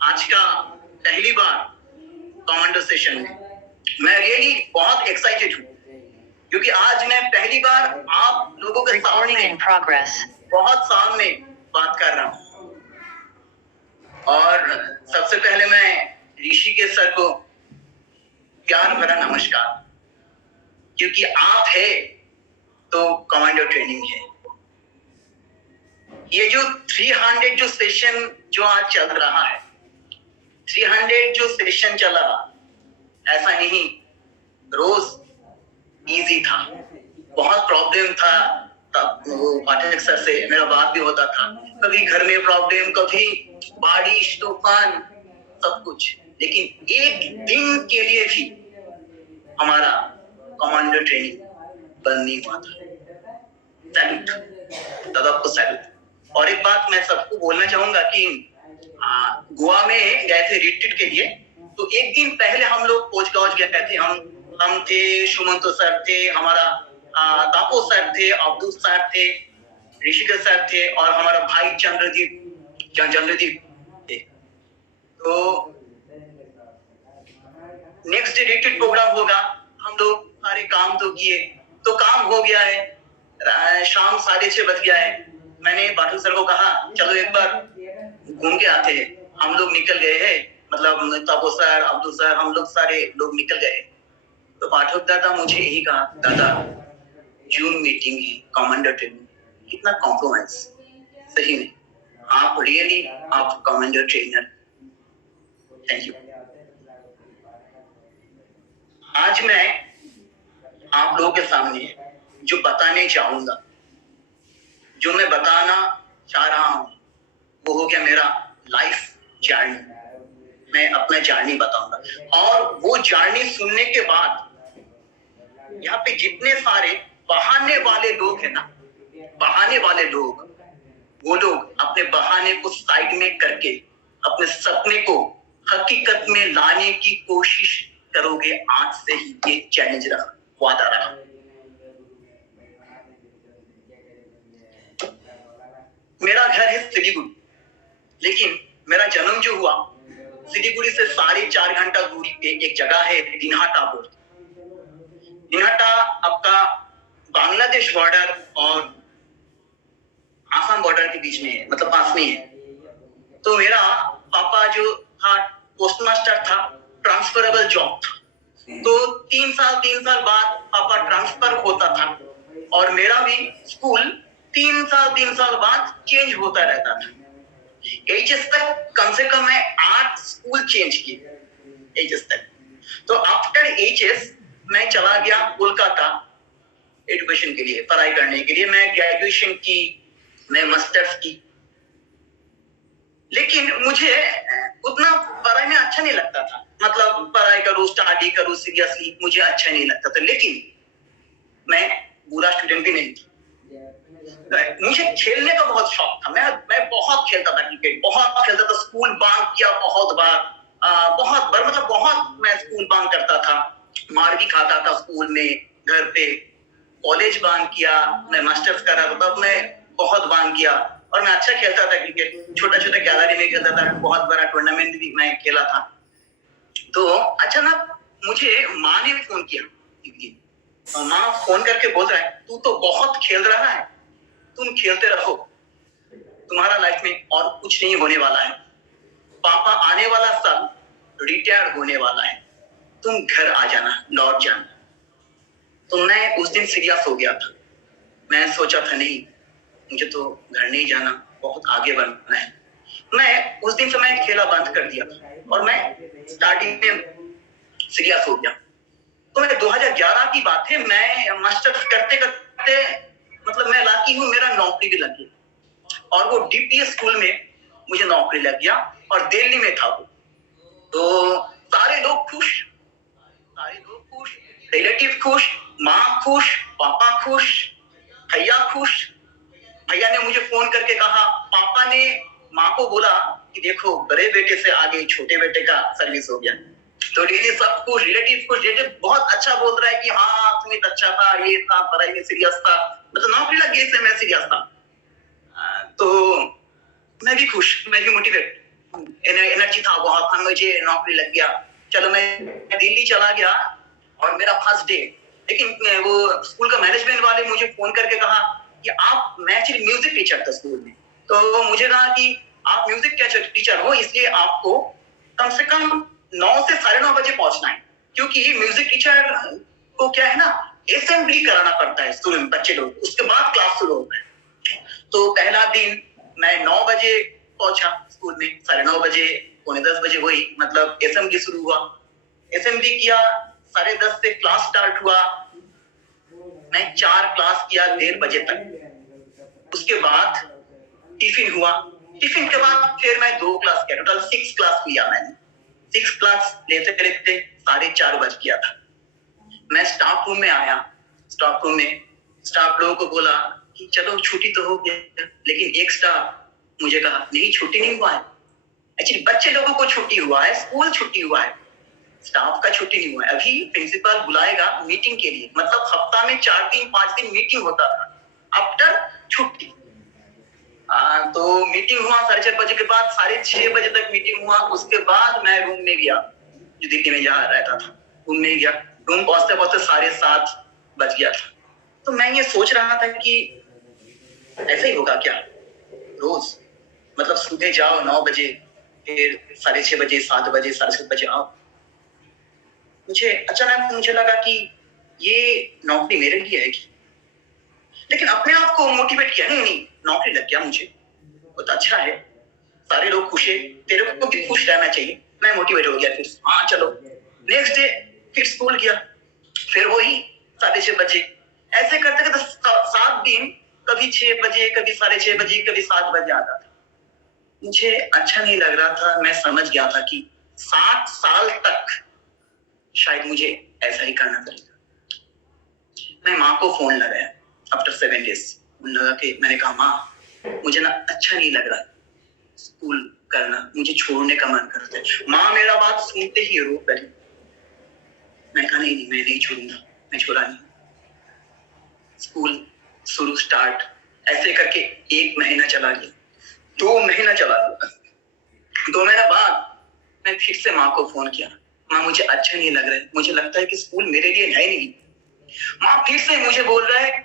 आज का पहली बार कमांडो सेशन में मैं रियली बहुत एक्साइटेड हूँ, क्योंकि आज मैं पहली बार आप लोगों के सामने बहुत सामने बात कर रहा हूँ। और सबसे पहले मैं ऋषिकेश सर को प्यार भरा नमस्कार, क्योंकि आप है तो कमांडो ट्रेनिंग है। ये जो 300 जो सेशन जो आज चल रहा है, 300 जो सेशन चला, ऐसा नहीं रोज इजी था, बहुत प्रॉब्लम था। तब वो पाठक सर से मेरा बात भी होता था, कभी घर में प्रॉब्लम, कभी बारिश तूफान, सब कुछ, लेकिन एक दिन के लिए भी हमारा कमांडो ट्रेनिंग बंद नहीं हुआ था। सैल्यूट दादा, आपको सैल्यूट। और एक बात मैं सबको बोलना चाहूंगा कि गोवा में गए थे रिट्रीट के लिए, तो एक दिन पहले हम लोग कोचगांव गए थे। हम थे, सुमंतो सर थे, हमारा तापो सर थे, अब्दुल सर थे, ऋषिकेश सर थे, और हमारा भाई चंद्रदीप थे। तो नेक्स्ट डे रिट्रीट प्रोग्राम होगा, हम लोग सारे काम तो किए, तो काम हो गया है, शाम 6:30 बज गया है। मैंने पाठक सर को कहा चलो एक बार घूम के आते हैं। हम लोग निकल गए हैं, मतलब तापो सर, अब्दुल सर, हम लोग सारे लोग निकल गए। तो पाठक दादा मुझे यही कहा, दादा जूम मीटिंग है, कमांडो ट्रेनिंग, कितना कॉम्प्रोमाइज। सही में आप रियली आप कमांडो ट्रेनर। Thank you. आज मैं आप लोगों के सामने जो बताने चाहूंगा, जो मैं बताना चाह रहा हूं, वो हो गया मेरा लाइफ जर्नी। मैं अपना जर्नी बताऊंगा, और वो जर्नी सुनने के बाद यहाँ पे जितने सारे बहाने वाले लोग हैं ना, बहाने वाले लोग, वो लोग अपने बहाने को साइड में करके अपने सपने को हकीकत में लाने की कोशिश करोगे। आज से ही ये चैलेंज रहा, वादा रहा। मेरा घर है सिलीगुड़ी, लेकिन मेरा जन्म जो हुआ सिलीगुड़ी से 4.5 घंटा दूरी पे एक जगह है दिनहाटा बोल। दिनहाटा आपका बांग्लादेश बॉर्डर और आसाम बॉर्डर के बीच में है, मतलब पास में है। तो मेरा पापा जो था पोस्ट मास्टर था, ट्रांसफरेबल जॉब था, तो 3 साल बाद पापा ट्रांसफर होता था, और मेरा भी स्कूल 3 साल बाद चेंज होता रहता था। एचएस तक कम से कम मैं 8 स्कूल चेंज किए एचएस तक। तो आफ्टर एचएस मैं चला गया कोलकाता एजुकेशन के लिए, पढ़ाई करने के लिए। मैं ग्रेजुएशन की, मैं मास्टर्स की, लेकिन मुझे उतना पढ़ाई में अच्छा नहीं लगता था। मतलब पढ़ाई करूँ, स्टडी करूँ सीरियसली, मुझे अच्छा नहीं लगता था। लेकिन मैं बुरा स्टूडेंट भी नहीं थी, मुझे खेलने का बहुत शौक था। मैं बहुत खेलता था, क्रिकेट बहुत खेलता था, स्कूल बंक किया बहुत बार, मतलब बहुत मैं स्कूल बंक करता था, मार भी खाता था स्कूल में, घर पे। कॉलेज बंक किया, मैं मास्टर्स कर रहा था तब मैं बहुत बंक किया, और मैं अच्छा खेलता था क्रिकेट, छोटा छोटा गैलरी में खेलता था, बहुत बड़ा टूर्नामेंट भी मैं खेला था। तो अचानक मुझे माँ ने फोन किया, माँ फोन करके बोल रहा है तू तो बहुत खेल रहा है, तुम खेलते रहो, तुम्हारा लाइफ में और कुछ नहीं होने वाला है। पापा आने वाला साल रिटायर होने वाला है, तुम घर आ जाना, लौट जाना। तो मैं उस दिन सीरियस हो गया था। मैं सोचा था नहीं, मुझे तो घर नहीं जाना, बहुत आगे बढ़ना है। मैं उस दिन से मैं खेला बंद कर दिया था, और मैं स्टार्टिंग में सीरियस हो गया। तो मैं 2011 की बात है, मैं मास्टर्स करते करते, मतलब मैं लाकी हूँ, मेरा नौकरी भी लग गई, और वो डीपीएस स्कूल में मुझे नौकरी लग गया, और दिल्ली में था वो। तो सारे लोग खुश, रिलेटिव खुश, माँ खुश, पापा खुश, भैया खुश। भैया ने मुझे फोन करके कहा, पापा ने माँ को बोला कि देखो बड़े बेटे से आगे छोटे बेटे का सर्विस हो गया। तो रियली सब कुछ रिलेटिव कुछ रिलेटिव बहुत अच्छा बोल रहा है कि हाँ सुमित अच्छा था, ये था, पढ़ाई में सीरियस था, मतलब नौकरी लग गई से मैं सीरियस था। तो मैं भी खुश, मैं भी मोटिवेट। एनर्जी था, वहां पर मुझे नौकरी लग गया। चलो मैं दिल्ली चला गया और मेरा फर्स्ट डे, लेकिन वो स्कूल का मैनेजमेंट वाले मुझे फोन करके कहा कि आप, मैं एक्चुअली म्यूजिक टीचर था स्कूल में, तो मुझे कहा कि आप म्यूजिक टीचर हो, इसलिए आपको कम से कम 9 से 9:30 बजे पहुंचना है, क्योंकि म्यूजिक टीचर को क्या है ना, असेंबली कराना पड़ता है स्टूडेंट बच्चे लोग, उसके बाद क्लास शुरू होता है। तो पहला दिन मैं 9 बजे पहुंचा स्कूल में, 9:30 बजे, 9:45 बजे हुई, मतलब असेंबली शुरू हुआ। असेंबली किया, 10:30 से क्लास स्टार्ट हुआ। मैं 4 क्लास किया 1:30 बजे तक। उसके बाद टिफिन हुआ, टिफिन के बाद फिर मैं 2 क्लास किया, टोटल 6 क्लास लिया मैंने। 6 क्लास लेते लेते 4:30 बज गया था। मैं स्टाफ रूम में आया, स्टाफ रूम में स्टाफ लोगों को बोला कि चलो छुट्टी तो हो गया, लेकिन एक स्टाफ मुझे कहा नहीं, छुट्टी नहीं हुआ है। एक्चुअली बच्चे लोगों को छुट्टी हुआ है, स्कूल छुट्टी हुआ है, स्टाफ का छुट्टी नहीं हुआ है। अभी प्रिंसिपल बुलाएगा मीटिंग के लिए, मतलब हफ्ता में 4 दिन 5 दिन मीटिंग होता था आफ्टर छुट्टी। तो मीटिंग हुआ 4:30 बजे के बाद, 6:30 बजे तक मीटिंग हुआ। उसके बाद मैं रूम में गया, जो दिल्ली में जहाँ रहता था, रूम में गया। रूम पहुंचते पहुंचते 7:30 बज गया था। तो मैं ये सोच रहा था कि ऐसे ही होगा क्या रोज, मतलब सुबह जाओ 9 बजे, फिर 6:30 बजे, 7 बजे, 7:30 बजे आओ। मुझे अचानक मुझे लगा कि ये नौकरी मेरे लिए है कि, लेकिन अपने आप को मोटिवेट किया, नहीं नहीं नौकरी लग गया, मुझे बहुत अच्छा है, सारे लोग खुश है, तेरे को भी खुश रहना चाहिए। मैं मोटिवेट हो गया फिर, हाँ चलो। नेक्स्ट डे फिर स्कूल गया, फिर वही 6:30 बजे, ऐसे करते करते 7 दिन, कभी 6 बजे, कभी 6:30 बजे, कभी 7 बजे आता था। मुझे अच्छा नहीं लग रहा था। मैं समझ गया था कि 7 साल तक शायद मुझे ऐसा ही करना पड़ेगा। मैं माँ को फोन लगाया आफ्टर 7 डेज, लगा के मैंने कहा माँ, मुझे ना अच्छा नहीं लग रहा स्कूल करना, मुझे छोड़ने का मन करता है। माँ मेरा बात सुनते ही रो पड़ी। मैं कहा नहीं, मैं नहीं छोड़ूंगा, मैं छोड़ा नहीं। स्कूल शुरू स्टार्ट, ऐसे करके 1 महीना चला गया, 2 महीना चला गया। 2 महीना बाद मैं फिर से माँ को फोन किया, माँ मुझे अच्छा नहीं लग रहा है, मुझे लगता है कि स्कूल मेरे लिए है नहीं। माँ फिर से मुझे बोल रहा है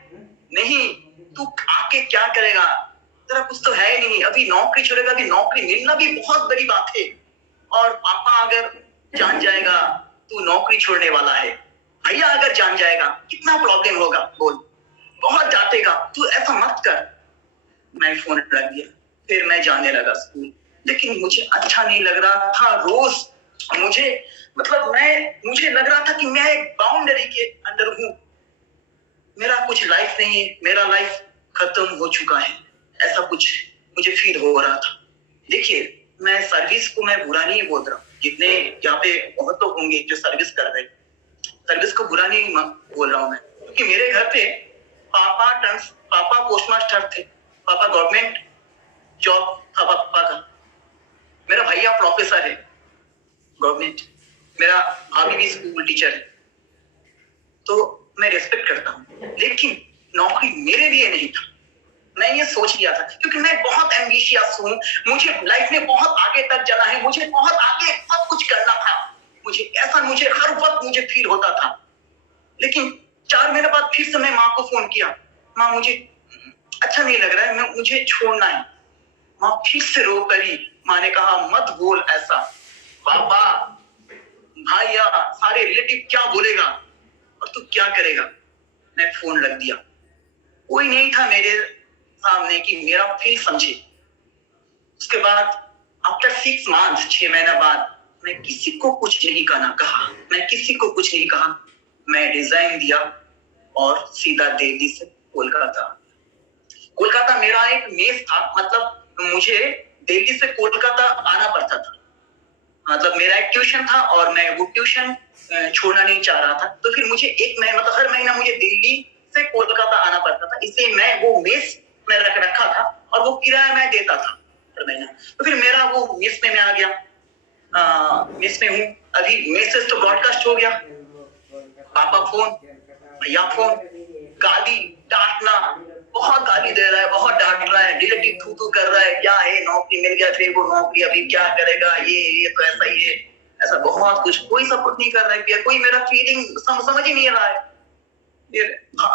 नहीं, तू आके क्या करेगा, तेरा कुछ तो है नहीं, अभी नौकरी छोड़ेगा, अभी नौकरी मिलना भी बहुत बड़ी बात है, और पापा अगर जान जाएगा तू नौकरी छोड़ने वाला है, भैया अगर जान जाएगा कितना प्रॉब्लम होगा, बोल, बहुत डांटेगा, तू ऐसा मत कर। मैं फोन रख दिया, फिर मैं जाने लगा स्कूल, लेकिन मुझे अच्छा नहीं लग रहा था। रोज मुझे, मतलब मुझे लग रहा था कि मैं एक बाउंड्री के अंदर हूँ, मेरा कुछ लाइफ नहीं है, मेरा लाइफ खत्म हो चुका है, ऐसा कुछ मुझे फील हो रहा था। देखिए, मैं सर्विस को मैं बुरा नहीं बोल रहा, जितने यहाँ पे बहुत लोग होंगे जो सर्विस कर रहे हैं, सर्विस को बुरा नहीं बोल रहा हूँ मैं, क्योंकि मेरे घर पे पापा पोस्ट मास्टर थे, पापा गवर्नमेंट जॉब था पापा का, मेरा भैया प्रोफेसर है गवर्नमेंट, मेरा भाभी भी स्कूल टीचर है, तो मैं रेस्पेक्ट करता हूँ, लेकिन नौकरी मेरे लिए नहीं था। मैं ये सोच लिया था, क्योंकि मैं बहुत एम्बिशियस हूँ, मुझे लाइफ में बहुत आगे तक जाना है, मुझे बहुत आगे बहुत कुछ करना था, मुझे हर वक्त मुझे फील होता था। लेकिन 4 महीने बाद फिर से मैं माँ को फोन किया, माँ मुझे अच्छा नहीं लग रहा है, मुझे छोड़ना है। माँ फिर से रो पड़ी। माँ ने कहा मत बोल ऐसा, पापा, भाइया, सारे रिलेटिव क्या बोलेगा और तू क्या करेगा। मैं फोन रख दिया, कोई नहीं था मेरे सामने कि मेरा फील समझे। उसके बाद आफ्टर 6 मंथ्स, 6 महीना बाद, मैं किसी को कुछ नहीं कहा, मैं किसी को कुछ नहीं कहा, मैं रिजाइन दिया और सीधा दिल्ली से कोलकाता मेरा एक मेस था, मतलब मुझे दिल्ली से कोलकाता आना पड़ता था, मतलब मेरा एक ट्यूशन था और मैं वो ट्यूशन छोड़ना नहीं चाह रहा था, तो फिर मुझे मतलब हर महीना मुझे दिल्ली से कोलकाता आना पड़ता था, इसलिए मैं वो मेस में रखा था और वो किराया मैं देता था हर महीना। तो फिर मेरा वो मेस में मैं आ गया, मेस में हूँ अभी। मैसेज तो ब्रॉडकास्ट हो गया, पापा फोन, भैया फोन, गाली, डांटना, बहुत गाली दे रहा है, बहुत डांट रहा है, रिलेटिव थू थू कर रहा है, क्या है नौकरी मिल गया, फिर वो नौकरी अभी क्या करेगा, ये तो ऐसा ही है, ऐसा बहुत कुछ। कोई सपोर्ट नहीं कर रहा है, कोई मेरा फीलिंग समझ ही नहीं रहा है।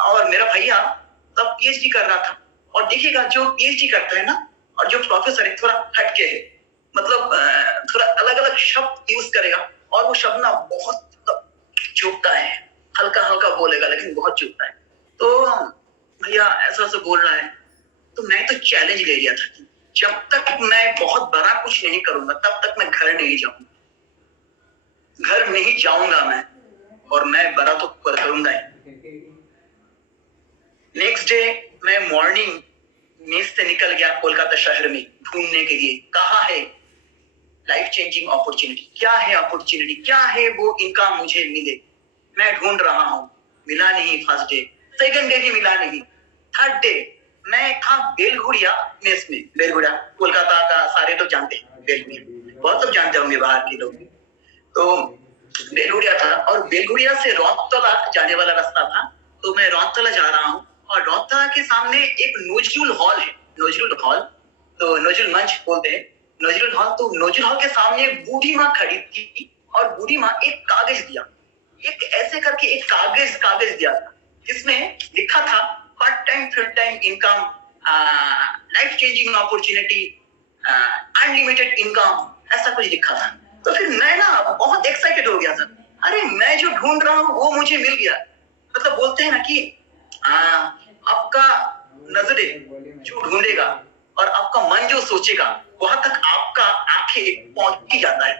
और मेरा भैया तब पीएचडी कर रहा था, और देखिएगा जो पीएचडी करता है ना, और जो प्रोफेसर है थोड़ा हटके है, मतलब थोड़ा अलग अलग शब्द यूज करेगा, और वो शब्द ना बहुत चुभता है, हल्का हल्का बोलेगा लेकिन बहुत चुभता है। तो भैया ऐसा ऐसा बोल रहा है, तो मैं तो चैलेंज ले लिया था कि जब तक मैं बहुत बड़ा कुछ नहीं करूंगा तब तक मैं घर नहीं जाऊंगा, घर नहीं जाऊंगा मैं, और मैं बड़ा तो करूंगा ही। नेक्स्ट डे मैं मॉर्निंग मेस से निकल गया कोलकाता शहर में ढूंढने के लिए, कहाँ है लाइफ चेंजिंग अपॉर्चुनिटी, क्या है अपॉर्चुनिटी, क्या है वो इनकम मुझे मिले। मैं ढूंढ रहा हूँ, मिला नहीं। फर्स्ट डे, सेकंड डे भी मिला नहीं, थर्ड डे मैं था बेलघुड़िया मेस में। बेलघुड़िया कोलकाता का सारे लोग जानते हैं, बेलघुड़िया बहुत लोग जानते होंगे बाहर के लोग। तो बेलघुड़िया था, और बेलघुड़िया से रौतला जाने वाला रास्ता था, तो मैं रौतला जा रहा हूँ, और रौतला के सामने एक नजरुल हॉल है, नजरुल हॉल, तो नजरुल मंच बोलते हैं, नजरुल हॉल। तो नजरुल हॉल के सामने बूढ़ी माँ खड़ी थी, और बूढ़ी माँ एक कागज दिया, एक ऐसे करके एक कागज दिया था, जिसमें लिखा था part time full time income, life changing opportunity, unlimited income, ऐसा कुछ लिखा था। तो फिर मैं ना बहुत एक्साइटेड हो गया था, अरे मैं जो ढूंढ रहा हूँ वो मुझे मिल गया। मतलब बोलते हैं ना कि आपका नजरे जो ढूंढेगा और आपका मन जो सोचेगा वहां तक आपका आंखें पहुंच ही जाता है।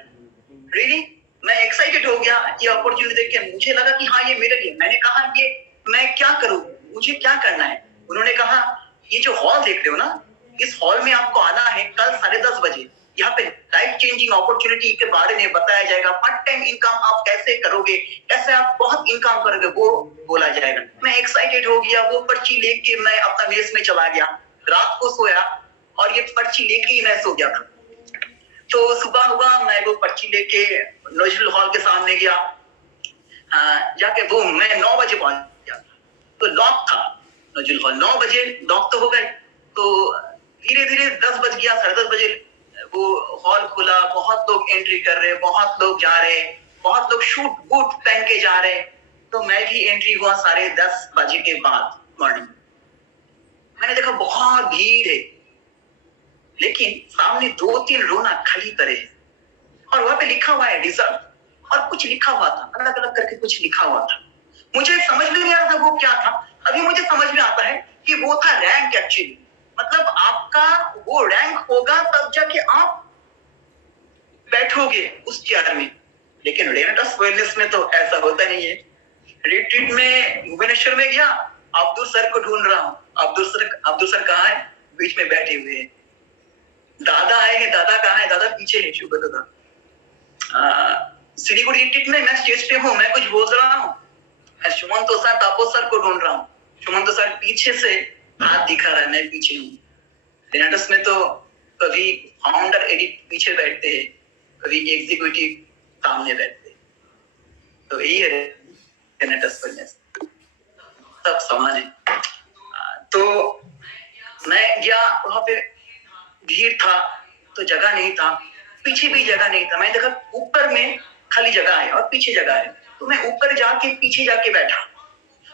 रियली मैं एक्साइटेड हो गया ये अपॉर्चुनिटी देख के, मुझे लगा कि हाँ ये मेरे लिए। मैंने कहा ये मैं क्या करूं, मुझे क्या करना है। उन्होंने कहा ये जो हॉल देख रहे हो ना, इस हॉल में आपको आना है कल 10:30 बजे। यहाँ पे लाइफ चेंजिंग अपॉर्चुनिटी के बारे में बताया जाएगा, पार्ट टाइम इनकम आप कैसे करोगे, कैसे आप बहुत इनकम करोगे, वो बोला जाएगा। मैं एक्साइटेड हो गया, वो पर्ची लेके मैं अपना मेस में चला गया, रात को सोया, और ये पर्ची लेके ही मैं सो गया था। तो सुबह हुआ, मैं वो पर्ची लेके नजरुल हॉल के सामने गया, जाके वो मैं 9 बजे पहुंच गया, तो लॉक था नजरुल हॉल। 9 बजे लॉक तो हो गए, तो धीरे धीरे 10 बज गया, 10:30 बजे वो हॉल खुला, बहुत लोग एंट्री कर रहे, बहुत लोग जा रहे, बहुत लोग शूट बूट पहन के जा रहे। तो मैं भी एंट्री हुआ 10:30 बजे के बाद मॉर्निंग। मैंने देखा बहुत भीड़ है, लेकिन सामने 2-3 रोना खाली पड़े हैं, और वहां पे लिखा हुआ है रिजर्व, और कुछ लिखा हुआ था, अलग अलग करके कुछ लिखा हुआ था। मुझे समझ में नहीं आ रहा था वो क्या था। अभी मुझे समझ में आता है कि वो था रैंक एक्चुअली, मतलब आपका वो रैंक होगा तब जाके आप बैठोगे उस चेयर में। लेकिन रेनेटस वेलनेस में तो ऐसा होता नहीं है। रिट्रीट में भुवनेश्वर में गया, अब्दुल सर को ढूंढ रहा हूँ, अब्दुल सर कहाँ है, बीच में बैठे हुए हैं। दादा आए हैं, दादा कहाँ है, दादा पीछे है, शुभ दादा। सिलीगुड़ी रिट्रीट में मैं स्टेज पे हूँ, मैं कुछ बोल रहा हूँ, सुमंत सर तापस सर को ढूंढ रहा हूँ। सुमंत सर पीछे से हाथ दिखा रहा है, मैं पीछे हूँ। रेनेटस में तो कभी फाउंडर एडिट पीछे बैठते हैं, कभी एग्जीक्यूटिव सामने बैठते हैं, तो यही है रेनेटस वेलनेस, सब समान है। तो मैं गया, वहां पे भीड़ था तो जगह नहीं था, पीछे भी जगह नहीं था। मैंने देखा ऊपर में खाली जगह है और पीछे जगह है, तो मैं ऊपर जाके पीछे जाके बैठा,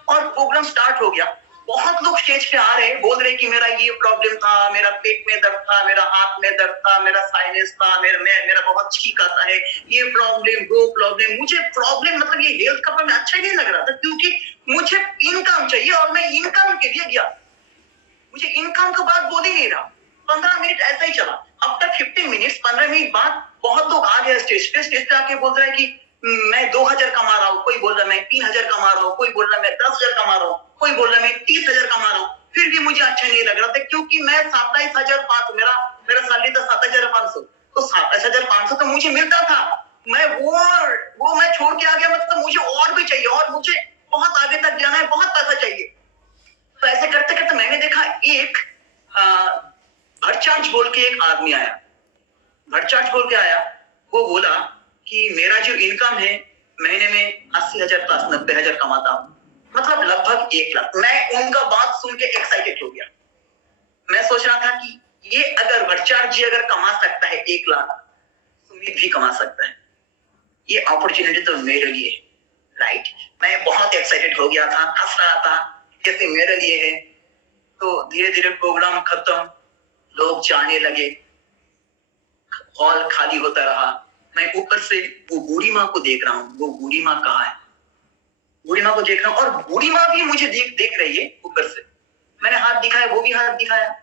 और प्रोग्राम स्टार्ट हो गया। बहुत लोग स्टेज पे आ रहे, बोल रहे कि मेरा ये प्रॉब्लम था, मेरा पेट में दर्द था, मेरा हाथ में दर्द था, मेरा साइनस था, मेरा बहुत छींक आता है, ये प्रॉब्लम वो प्रॉब्लम। मुझे प्रॉब्लम मतलब ये हेल्थ का प्रॉब्लम अच्छा ही नहीं लग रहा था, क्योंकि मुझे इनकम चाहिए, और मैं इनकम के लिए गया। मुझे इनकम का बात बोल ही नहीं रहा। 15 मिनट ऐसा ही चला। आफ्टर 15 मिनट्स, 15 मिनट बाद बहुत लोग आ गए स्टेज पे आके बोल रहा है कि मैं 2000 कमा रहा हूँ, कोई बोल रहा है मैं 3000 कमा रहा हूँ, कोई बोल रहा है मैं 10,000 कमा रहा हूँ, कोई बोल रहा है मैं 30,000 कमा रहा हूँ। फिर भी मुझे अच्छा नहीं लग रहा था, क्योंकि मैं 27,500, मेरा सैलरी था 7,500, तो 27,500 तो मुझे मिलता था। मैं वो मैं छोड़ के आ गया, मतलब मुझे और भी चाहिए, और मुझे बहुत आगे तक जाना है, बहुत पैसा चाहिए। तो ऐसे करते करते मैंने देखा एक भरचार्ज बोल के एक आदमी आया, भरचार्ज बोल के आया। वो बोला कि मेरा जो इनकम है महीने में 80,000 प्लस 90,000 कमाता हूँ। मतलब लगभग 1 लाख। मैं उनका बात सुन के एक्साइटेड हो गया। मैं सोच रहा था कि ये अगर भट्टाचार्य जी अगर कमा सकता है 1 लाख, सुमित भी कमा सकता है। ये अपॉर्चुनिटी तो मेरे लिए है, राइट? मैं बहुत एक्साइटेड हो गया था, हंस रहा था जैसे मेरे लिए है। तो धीरे धीरे प्रोग्राम खत्म, लोग जाने लगे, हॉल खाली होता रहा। मैं ऊपर से वो बूढ़ी माँ को देख रहा हूँ। वो बूढ़ी माँ कहाँ है? बूढ़ी माँ को देख रहा हूँ और बूढ़ी माँ भी मुझे देख रही है ऊपर से। मैंने हाथ दिखाया, वो भी हाथ दिखाया।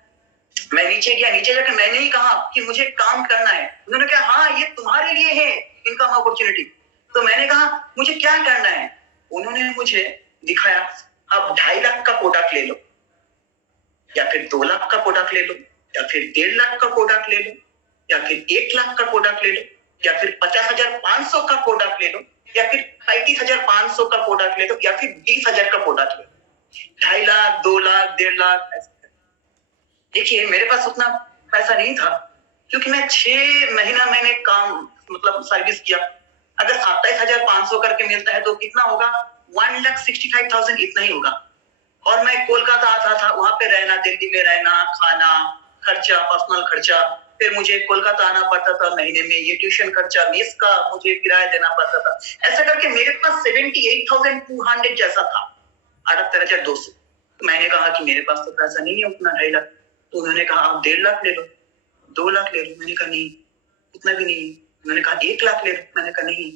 मैं नीचे गया, नीचे जाकर मैंने ही कहा कि मुझे काम करना है। उन्होंने कहा हाँ ये तुम्हारे लिए है इनकम अपॉर्चुनिटी। तो मैंने कहा मुझे क्या करना है? उन्होंने मुझे दिखाया, अब 2.5 लाख का प्रोडक्ट ले लो, या फिर 2 लाख का प्रोडक्ट ले लो, या फिर 1.5 लाख का प्रोडक्ट ले लो, या फिर 1 लाख का प्रोडक्ट ले लो, या फिर 50,500 का प्रोडक्ट ले लो, या फिर 35,500 का प्रोडक्ट ले लो, या फिर 20,000 का प्रोडक्ट ले लो। 2.5 लाख, 2 लाख, 1.5 लाख। देखिए मेरे पास उतना पैसा नहीं था, क्योंकि मैं 6 महीना मैंने काम मतलब सर्विस किया। अगर 27,500 करके मिलता है तो कितना होगा? 1,65,000 इतना ही होगा। और मैं कोलकाता आता था, वहां पे रहना, दिल्ली में रहना, खाना खर्चा, पर्सनल खर्चा, फिर मुझे कोलकाता आना पड़ता था महीने में, ये ट्यूशन खर्चा, मेस का मुझे किराया देना पड़ता था। ऐसा करके मेरे पास 78,200 जैसा था, 78,200। मैंने कहा कि मेरे पास तो पैसा नहीं है उतना 2.5 लाख। तो उन्होंने कहा आप 1.5 लाख ले लो, 2 लाख ले लो। मैंने कहा नहीं, उतना भी नहीं। उन्होंने कहा 1 लाख ले लो। मैंने कहा नहीं।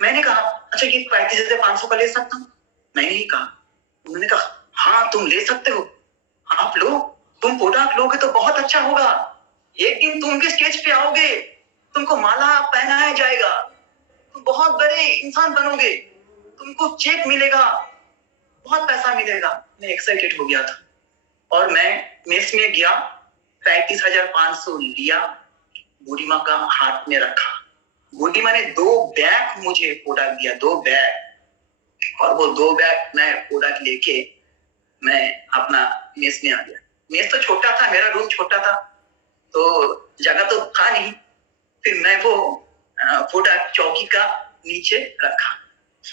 मैंने कहा अच्छा ये 35,500 का ले सकता हूँ? मैंने ही कहा। उन्होंने कहा हाँ तुम ले सकते हो, आप लो, तुम प्रोडक्ट लोगे तो बहुत अच्छा होगा। एक दिन तुम भी स्टेज पे आओगे, तुमको माला पहनाया जाएगा, तुम बहुत बड़े इंसान बनोगे, तुमको चेक मिलेगा, बहुत पैसा मिलेगा। मैं एक्साइटेड हो गया था और मैं मेस में गया, 35,500 लिया, बूढ़ी माँ का हाथ में रखा। बूढ़ी माँ ने 2 बैग मुझे प्रोडक्ट दिया, 2 बैग। और वो 2 बैग मैं प्रोडक्ट लेके मैं अपना मेस में आ गया। मेस तो छोटा था, मेरा रूम छोटा था, तो जगह तो था नहीं। फिर मैं वो प्रोडक्ट चौकी का नीचे रखा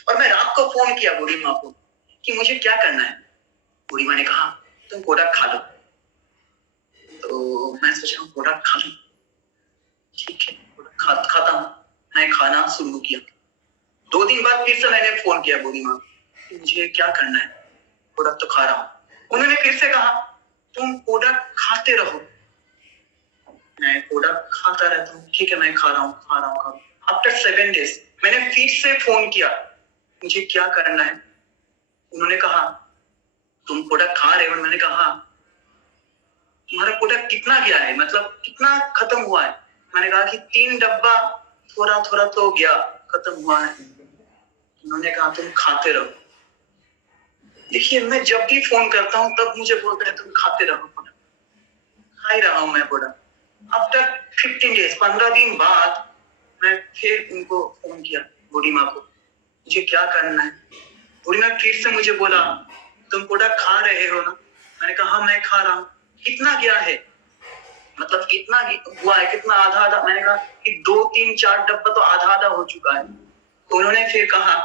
और मैं रात को फोन किया बूढ़ी माँ को कि मुझे क्या करना है। बूढ़ी माँ ने कहा तुम प्रोडक्ट खा लो। तो मैं सोच रहा हूँ प्रोडक्ट खा लूं, ठीक है खाता हूँ। मैं खाना शुरू किया। 2 दिन बाद फिर से मैंने फोन किया बूढ़ी माँ कि मुझे क्या करना है, प्रोडक्ट तो खा रहा हूँ। उन्होंने फिर से कहा तुम प्रोडक्ट खाते रहो। मैं प्रोडक्ट खाता रहता हूँ, ठीक है मैं खा रहा हूँ। आफ्टर 7 डेज मैंने फिर से फोन किया, मुझे क्या करना है। उन्होंने कहा तुम प्रोडक्ट खा रहे हो? मैंने कहा तुम्हारा प्रोडक्ट कितना गया है, मतलब कितना खत्म हुआ है? मैंने कहा कि 3 डब्बा थोड़ा थोड़ा तो गया, खत्म हुआ है। उन्होंने कहा तुम खाते रहो। देखिए मैं जब भी फोन करता हूँ तब मुझे बोलते हैं तुम खाते रहो, खा ही रहा हूँ मैं प्रोडक्ट। आफ्टर 15 डेज, 15 दिन बाद मैं फिर उनको फोन किया बूढ़ी माँ को, मुझे क्या करना है। बूढ़ी माँ फिर से मुझे बोला तुम प्रोडक्ट खा रहे हो ना? मैंने कहा हाँ मैं खा रहा हूँ। कितना गया है, मतलब कितना हुआ है, कितना? आधा आधा। मैंने कहा कि 2 3 4 डब्बा तो आधा आधा हो चुका है। तो उन्होंने फिर कहा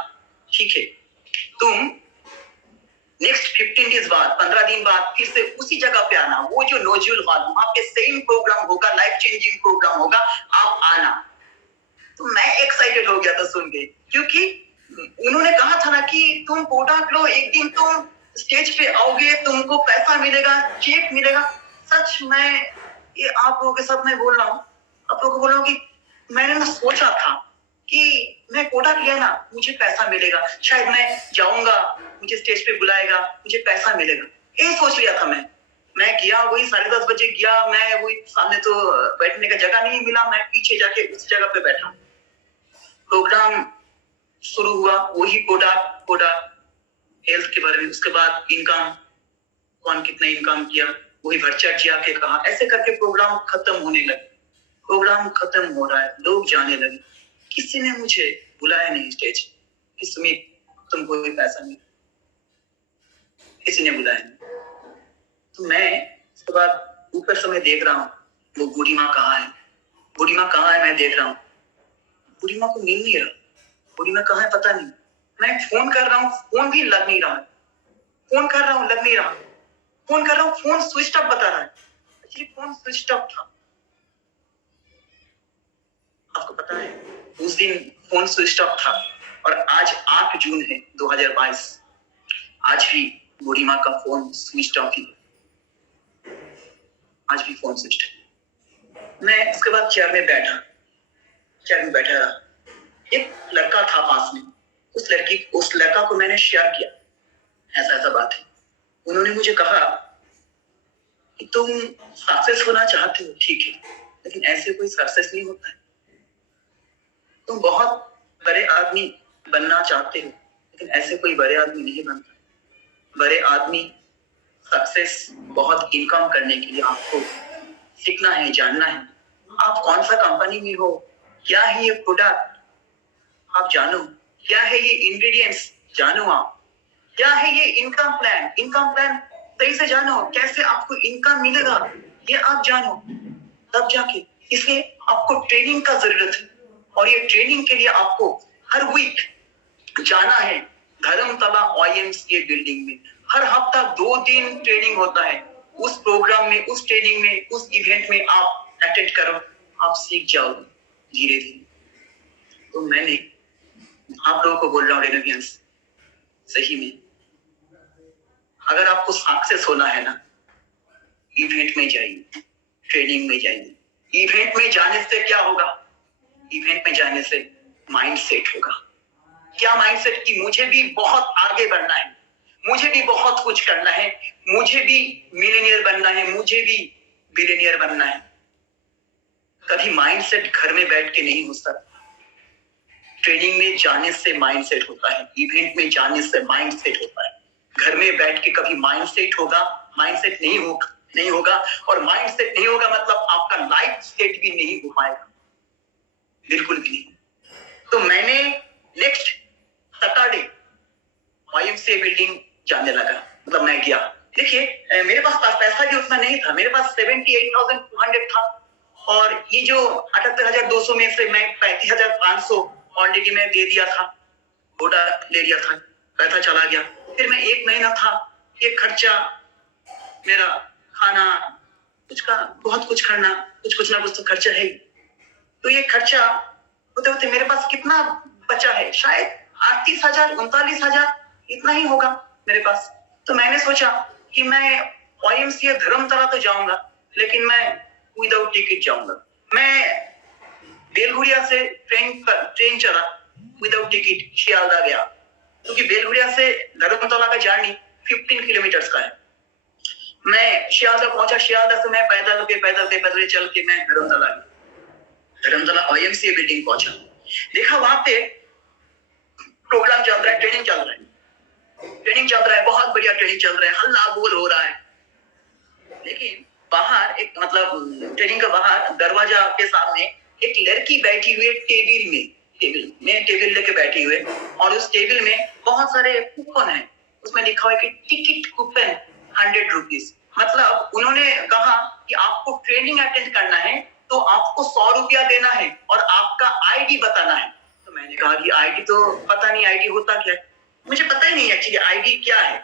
ठीक है तुम नेक्स्ट 15 डेज बाद, 15 दिन बाद फिर से उसी जगह पे आना, वो जो नोज्यूल हॉल, वहां पे सेम प्रोग्राम होगा, लाइफ चेंजिंग प्रोग्राम होगा, आप आना। तो मैं एक्साइटेड हो गया था सुन के, क्योंकि उन्होंने कहा था ना कि तुम प्रोडक्ट लो, एक दिन तुम स्टेज पे आओगे, तुमको पैसा मिलेगा, चेक मिलेगा। सच मैं ये आप लोगों के साथ मैं बोल रहा हूँ, आप लोगों को बोल रहा हूँ कि मैंने ना सोचा था कि मैं प्रोडक्ट लिया ना मुझे पैसा मिलेगा, शायद मैं जाऊंगा, मुझे स्टेज पे बुलाएगा, मुझे पैसा मिलेगा, ये सोच लिया था मैं गया, वही 10:30 बजे गया, मैं वही सामने तो बैठने का जगह नहीं मिला, मैं पीछे जाके उस जगह पे बैठा। प्रोग्राम शुरू हुआ, वही प्रोडक्ट हेल्थ के बारे में, उसके बाद इनकम, कौन कितना इनकम किया, वही भट्टाचार्य जी आके कहा, ऐसे करके प्रोग्राम खत्म होने लगे। प्रोग्राम खत्म हो रहा है, लोग जाने लगे, किसी ने मुझे बुलाया नहीं स्टेज कि सुमित तुमको भी पैसा नहीं, किसी ने बुलाया नहीं। तो मैं उसके बाद ऊपर से मैं देख रहा हूँ वो बूढ़ी माँ कहाँ है, बूढ़ी माँ कहाँ है, मैं देख रहा हूँ बूढ़ी माँ को मिल नहीं रहा, बूढ़ी माँ कहाँ है पता नहीं। मैं फोन कर रहा हूँ, फोन भी लग नहीं रहा है। फोन कर रहा हूँ, लग नहीं रहा। फोन कर रहा हूँ, फोन स्विच ऑफ बता रहा है। एक्चुअली फोन स्विच ऑफ था। आपको पता है उस दिन फोन स्विच ऑफ था और आज 8 जून है 2022। आज भी बूढ़ी माँ का फोन स्विच ऑफ ही, आज भी फोन स्विच ऑफ। मैं उसके बाद चेयर में बैठा रहा। एक लड़का था पास में, उस लड़का को मैंने शेयर किया, ऐसा बात है। उन्होंने मुझे कहा कि तुम सक्सेस होना चाहते हो, ठीक है, लेकिन ऐसे कोई सक्सेस नहीं होता है। तुम बहुत बड़े आदमी बनना चाहते हो, लेकिन ऐसे कोई बड़े आदमी नहीं बनता। बड़े आदमी सक्सेस बहुत इनकम करने के लिए आपको सीखना है, जानना है। आप कौन सा कंपनी में हो, क्या है ये प्रोडक्ट, आप जानो। क्या है ये इंग्रेडिएंट्स, जानो आप। क्या है ये इनकम प्लान सही से जानो। कैसे आपको इनकम मिलेगा ये आप जानो, तब जाके। इसलिए आपको ट्रेनिंग का जरूरत है और ये ट्रेनिंग के लिए आपको हर वीक जाना है धर्मतला YMCA बिल्डिंग में। हर हफ्ता 2 दिन ट्रेनिंग होता है। उस प्रोग्राम में, उस ट्रेनिंग में, उस इवेंट में आप अटेंड करो, आप सीख जाओगे धीरे धीरे। तो मैंने आप लोगों को बोल रहा हूँ रेनोवियंस, सही में अगर आपको सक्सेस होना है ना, इवेंट में जाइए, ट्रेनिंग में जाइए। इवेंट में जाने से क्या होगा? इवेंट में जाने से माइंड सेट होगा। क्या माइंड सेट? कि मुझे भी बहुत आगे बढ़ना है, मुझे भी बहुत कुछ करना है, मुझे भी मिलियनियर बनना है, मुझे भी बिलियनियर बनना है। कभी माइंड सेट घर में बैठ के नहीं हो सकता। ट्रेनिंग में जाने से माइंड सेट होता है, इवेंट में जाने से माइंड सेट होता है। घर में बैठ के कभी माइंड सेट होगा? माइंड सेट नहीं होगा। और माइंड सेट नहीं होगा मतलब आपका लाइफ सेट भी नहीं हो पाएगा, बिल्कुल भी नहीं। तो मैंने नेक्स्ट सैटरडे YMCA बिल्डिंग जाने लगा, मतलब मैं गया। देखिए मेरे पास पैसा भी उतना नहीं था, मेरे पास 78,200 था और ये जो 78,200 में से मैं 35,500 ऑलरेडी मैं दे दिया था, कोटा ले लिया था, पैसा चला गया। फिर मैं 1 महीना था, ये खर्चा मेरा, खाना कुछ का बहुत कुछ करना, कुछ ना कुछ तो खर्चा है। तो ये खर्चा होते होते मेरे पास कितना बचा है? शायद 38,000 39,000 इतना ही होगा मेरे पास। तो मैंने सोचा कि मैं YMCA धर्मतला तो जाऊंगा, लेकिन मैं विदाउट टिकट जाऊंगा। मैं बेलघुरिया से ट्रेन चला विदाउट टिकट, शियालदा गया, क्योंकि बेलघुरिया से धर्मतला का जर्नी 15 किलोमीटर का है। मैं शियालदा पहुंचा, शियालदा से मैं पैदल चल के मैं धर्मतला YMCA बिल्डिंग पहुंचा। देखा वहां पे प्रोग्राम चल रहा है, ट्रेनिंग चल रहा है, बहुत बढ़िया ट्रेनिंग चल रहा है, हल्ला बोल हो रहा है। लेकिन बाहर एक मतलब ट्रेनिंग का बाहर दरवाजा के सामने एक लड़की बैठी हुई टेबल लेके बैठी हुई, और उस टेबल में बहुत सारे कूपन है। उसमें लिखा हुआ है कि टिकट कूपन 100 रुपीज। मतलब उन्होंने कहा कि आपको ट्रेनिंग अटेंड करना है तो आपको 100 रुपया देना है और आपका ID बताना है। तो मैंने कहा कि ID तो पता नहीं ID होता क्या है, मुझे पता ही नहीं एक्चुअली ID क्या है।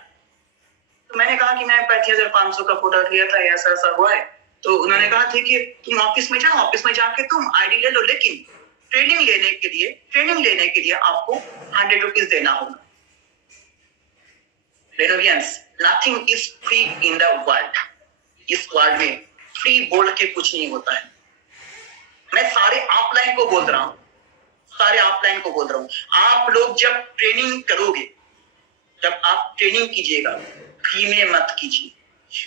तो मैंने कहा कि मैं 35,500 का कोटा लिया था, ऐसा हुआ है। तो उन्होंने कहा ठीक है, तुम ऑफिस में जाओ, ऑफिस में जाके तुम ID ले लो, लेकिन ट्रेनिंग लेने के लिए आपको 100 रुपीज देना होगा। रेनोवियंस, nothing is free in the world. इस वर्ल्ड में फ्री बोल के कुछ नहीं होता है। मैं सारे ऑफलाइन को बोल रहा हूँ, आप लोग जब ट्रेनिंग करोगे, जब आप ट्रेनिंग कीजिएगा, फ्री में मत कीजिए।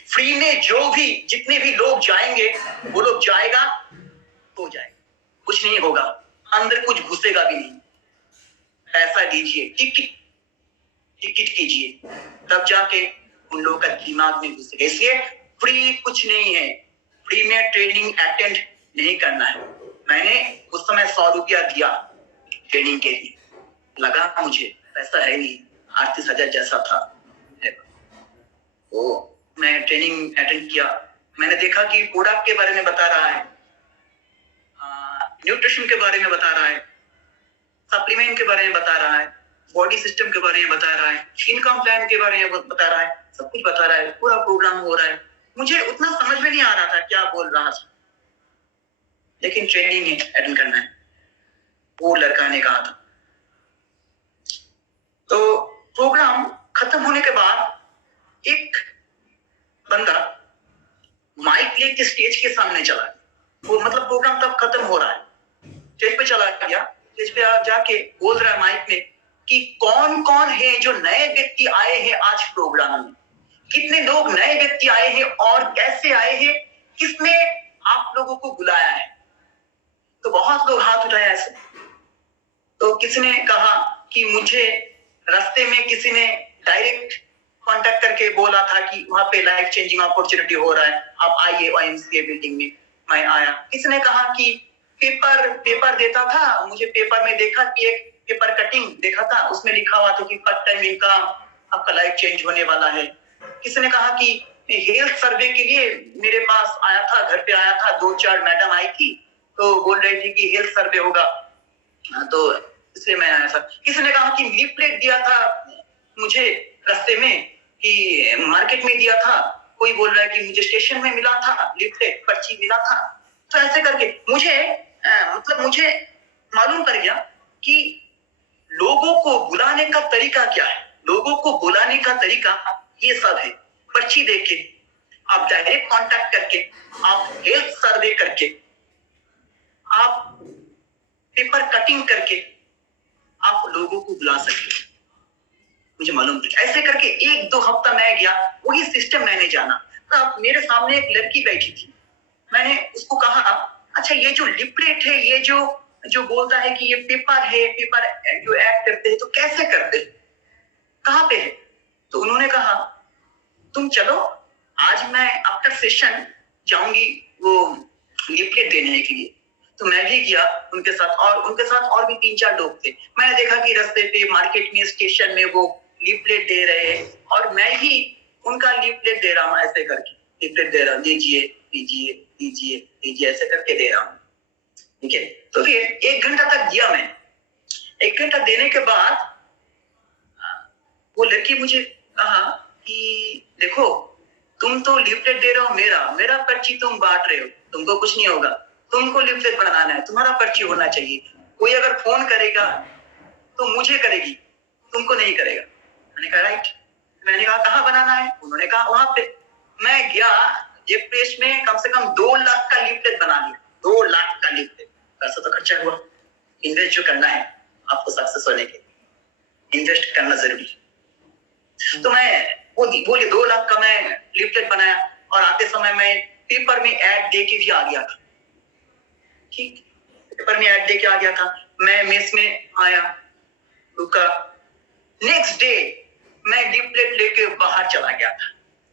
फ्री में जितने भी लोग जाएंगे, वो लोग जाएगा तो जाएगा, कुछ नहीं होगा, अंदर कुछ घुसेगा भी नहीं। पैसा दीजिए, टिकट कीजिए, तब जाके उन लोगों का दिमाग में घुसेगा। इसलिए फ्री कुछ नहीं है, फ्री में ट्रेनिंग अटेंड नहीं करना है। मैंने उस समय 100 रुपया दिया ट्रेनिंग के लिए, लगा मुझे पैसा है नहीं, 38,000 जैसा था। तो मैं ट्रेनिंग अटेंड किया। मैंने देखा कि प्रोडक्ट के बारे में बता रहा है, न्यूट्रिशन के बारे में बता रहा है, सप्लीमेंट के बारे में बता रहा है, बॉडी सिस्टम के बारे में बता रहा है, इनकम प्लान के बारे में बता रहा है, सब कुछ बता रहा है, पूरा प्रोग्राम हो रहा है। मुझे उतना समझ में नहीं आ रहा था क्या बोल रहा था, लेकिन ट्रेनिंग अटेंड करना है, वो लड़का ने कहा था। तो प्रोग्राम खत्म होने के बाद एक बंदा माइक लेके स्टेज के सामने चला, वो मतलब प्रोग्राम तब खत्म हो रहा है, स्टेज पे चला गया, स्टेज पे जाके बोल रहा है माइक में कि कौन कौन है जो नए व्यक्ति आए हैं आज प्रोग्राम में, कितने लोग नए व्यक्ति आए हैं और कैसे आए हैं, किसने आप लोगों को बुलाया है। तो बहुत लोग हाथ उठाए ऐसे। तो किसी ने कहा कि मुझे रास्ते में किसी ने डायरेक्ट कांटेक्ट करके बोला था कि वहां पे लाइफ चेंजिंग अपॉर्चुनिटी हो रहा है, आप आइए YMCA बिल्डिंग में। मैं आया। किसी ने कहा कि पेपर देता था, मुझे पेपर में देखा कि एक पेपर कटिंग देखा था, उसमें लिखा हुआ था कि फर्स्ट टाइम इनकम, आपका लाइफ चेंज होने वाला है। किसी ने कहा कि हेल्थ सर्वे के लिए मेरे पास आया था, घर पे आया था, 2-4 मैडम आई थी, तो बोल रही थी कि हेल्थ सर्वे होगा, तो इसलिए मैं आया था। किसी ने कहा कि लीफलेट दिया था मुझे रास्ते में, कि मार्केट में दिया था, कोई बोल रहा है कि मुझे स्टेशन में मिला था, लीफलेट पर्ची मिला था। तो ऐसे करके मुझे मालूम पड़ गया कि लोगों को बुलाने का तरीका क्या है। लोगों को बुलाने का तरीका ये सब है, पर्ची देके, आप डायरेक्ट कांटेक्ट करके, आप हेल्थ सर्वे करके, आप पेपर कटिंग करके आप लोगों को बुला सकते। मुझे मालूम था। ऐसे करके 1-2 हफ्ता मैं गया, वही सिस्टम मैंने जाना। तब मेरे सामने एक लड़की बैठी थी, मैंने उसको कहा, अच्छा ये जो लिपलेट है, ये जो बोलता है कि ये पेपर है, पेपर जो ऐड करते हैं, तो कैसे करते हैं, कहाँ पे है? तो उन्होंने कहा तुम चलो, आज मैं आफ्टर सेशन जाऊंगी वो लिपलेट देने के लिए। तो मैं भी गया उनके साथ, और उनके साथ और भी 3-4 लोग थे। मैंने देखा कि रास्ते पे, मार्केट में, स्टेशन में वो लिपलेट दे रहे हैं, और मैं भी उनका लिपलेट दे रहा हूँ, ऐसे करके लिपलेट दे रहा हूँ, लीजिए लीजिए लीजिए लीजिए, ऐसे करके दे रहा हूँ। ठीक है, तो फिर 1 घंटा तक दिया मैं। 1 घंटा देने के बाद वो लड़की मुझे कहा कि देखो, तुम तो लिपलेट दे रहे हो, मेरा पर्ची तुम बांट रहे हो, तुमको कुछ नहीं होगा, तुमको लिपलेट बनाना है, तुम्हारा पर्ची होना चाहिए। कोई अगर फोन करेगा तो मुझे करेगी, तुमको नहीं करेगा। मैंने कहा राइट। मैंने कहा कहाँ बनाना है? उन्होंने कहा वहां पे। मैं गया, जेब पेश में कम से कम 2 लाख का लिपलेट बना लिया। 2 लाख का लिपलेट। पैसा तो खर्चा हुआ, इन्वेस्ट जो करना है आपको सक्सेस होने के, इन्वेस्ट करना जरूरी। तो मैं वो 2 लाख का मैं लिपलेट बनाया, और आते समय मैं पेपर में ऐड दे के भी आ गया था। ठीक, पेपर में ऐड दे के आ गया था। मैं मेस में आया, रुका, नेक्स्ट डे मैं लिपलेट लेके बाहर चला गया था।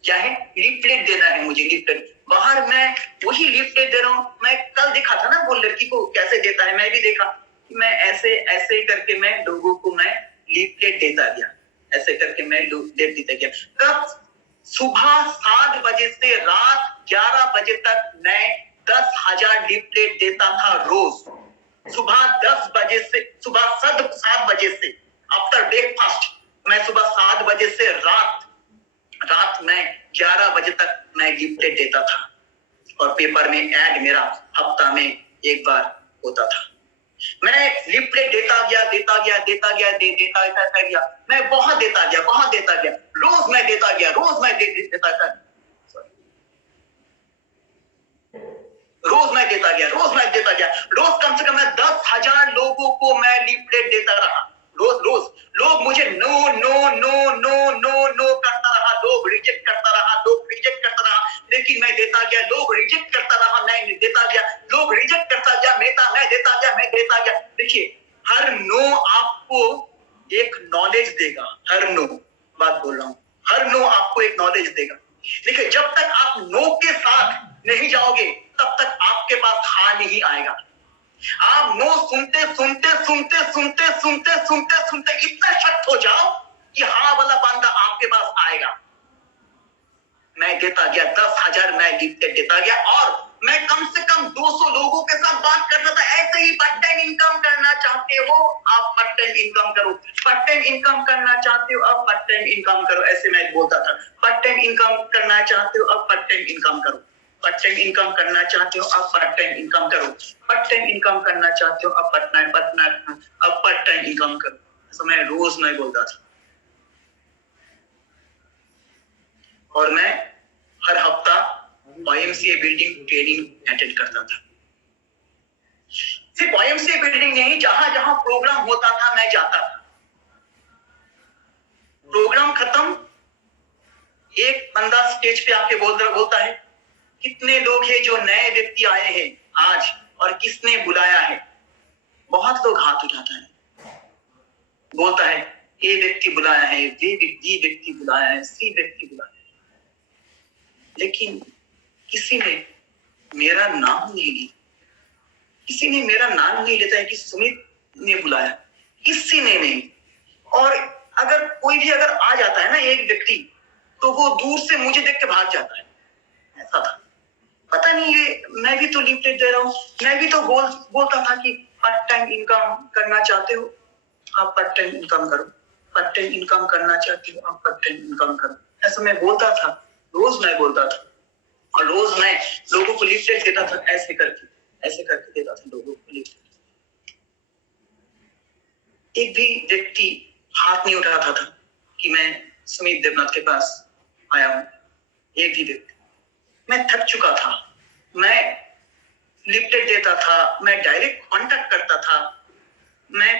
क्या है? लिपलेट देना है मुझे, लिपलेट। बाहर मैं वही लिपलेट दे रहा हूँ। मैं कल देखा था ना वो लड़की को कैसे देता है, मैं भी देखा। मैं ऐसे करके मैं लोगों को मैं लिपलेट देता गया, ऐसे करके मैं लिपलेट देता गया। कब? सुबह 7 बजे से रात 11 बजे तक मैं 10,000 लिपलेट देता था रोज। सुबह 10 बजे से, सुबह 7 बजे से आफ्टर ब्रेकफास्ट, मैं सुबह 7 बजे से रात में 11 बजे तक मैं लिपलेट देता था, और पेपर में ऐड मेरा हफ्ता में 1 बार होता था। मैं लिपलेट देता गया, मैं बहुत देता गया, रोज मैं देता गया, रोज मैं देता गया, रोज कम से कम मैं 10,000 लोगों को मैं लिपलेट देता रहा। रोज लोग मुझे no no no no no no करता रहा, लोग रिजेक्ट करता रहा, लेकिन मैं देता गया। लोग रिजेक्ट करता रहा, मैं देता गया, लोग रिजेक्ट करता गया, मैं देता गया। देखिए, हर नो आपको एक नॉलेज देगा। हर नो, बात बोल रहा हूँ, हर नो आपको एक नॉलेज देगा। देखिए, जब तक आप नो के साथ नहीं जाओगे, तब तक आपके पास हाँ नहीं आएगा। आप नो सुनते इतना शक्त हो जाओ कि हाँ वाला बंदा आपके पास आएगा। मैं देता गया 10,000 मैं लिपलेट देता गया, और मैं कम से कम 200 लोगों के साथ बात करता था। ऐसे ही पार्ट टाइम इनकम करना चाहते चाहते हो आप पार्ट टाइम इनकम करो, पार्ट टाइम इनकम करना चाहते हो आप पार्ट टाइम इनकम करो, ऐसे मैं बोलता था। पार्ट टाइम इनकम करना चाहते हो आप पार्ट टाइम इनकम करो, पार्ट टाइम इनकम करना चाहते हो आप पार्ट टाइम इनकम करो, पार्ट टाइम इनकम करना चाहते हो आप पार्ट टाइम इनकम करो, ऐसा मैं रोज मैं बोलता था। और मैं हर हफ्ता YMCA बिल्डिंग ट्रेनिंग अटेंड करता था। सिर्फ YMCA बिल्डिंग नहीं, जहां जहां प्रोग्राम होता था मैं जाता था। प्रोग्राम खत्म, एक बंदा स्टेज पे आके बोलता है कितने लोग हैं जो नए व्यक्ति आए हैं आज और किसने बुलाया है। बहुत लोग हाथ उठाता है, बोलता है ये व्यक्ति बुलाया है, ये व्यक्ति बुलाया है, सी व्यक्ति बुलाया है, लेकिन किसी ने मेरा नाम नहीं लिया। किसी ने मेरा नाम नहीं लेता है कि सुमित ने बुलाया, किसी ने नहीं। और अगर कोई भी अगर आ जाता है ना एक व्यक्ति, तो वो दूर से मुझे देख के भाग जाता है। ऐसा था, पता नहीं ये मैं भी तो लीफलेट दे रहा हूँ, मैं भी तो बोलता था कि पार्ट टाइम इनकम करना चाहते हो आप पार्ट टाइम इनकम करो, पार्ट टाइम इनकम करना चाहते हो आप पार्ट टाइम इनकम करो, ऐसा मैं बोलता था, रोज मैं बोलता था। और रोज मैं लोगों को लीफलेट देता था, ऐसे करके देता था लोगों को लीफलेट। एक भी व्यक्ति हाथ नहीं उठाता था कि मैं सुमित देवनाथ के पास आया हूं। एक भी व्यक्ति, मैं थक चुका था। मैं लिफलेट देता था, मैं डायरेक्ट कांटेक्ट करता था, मैं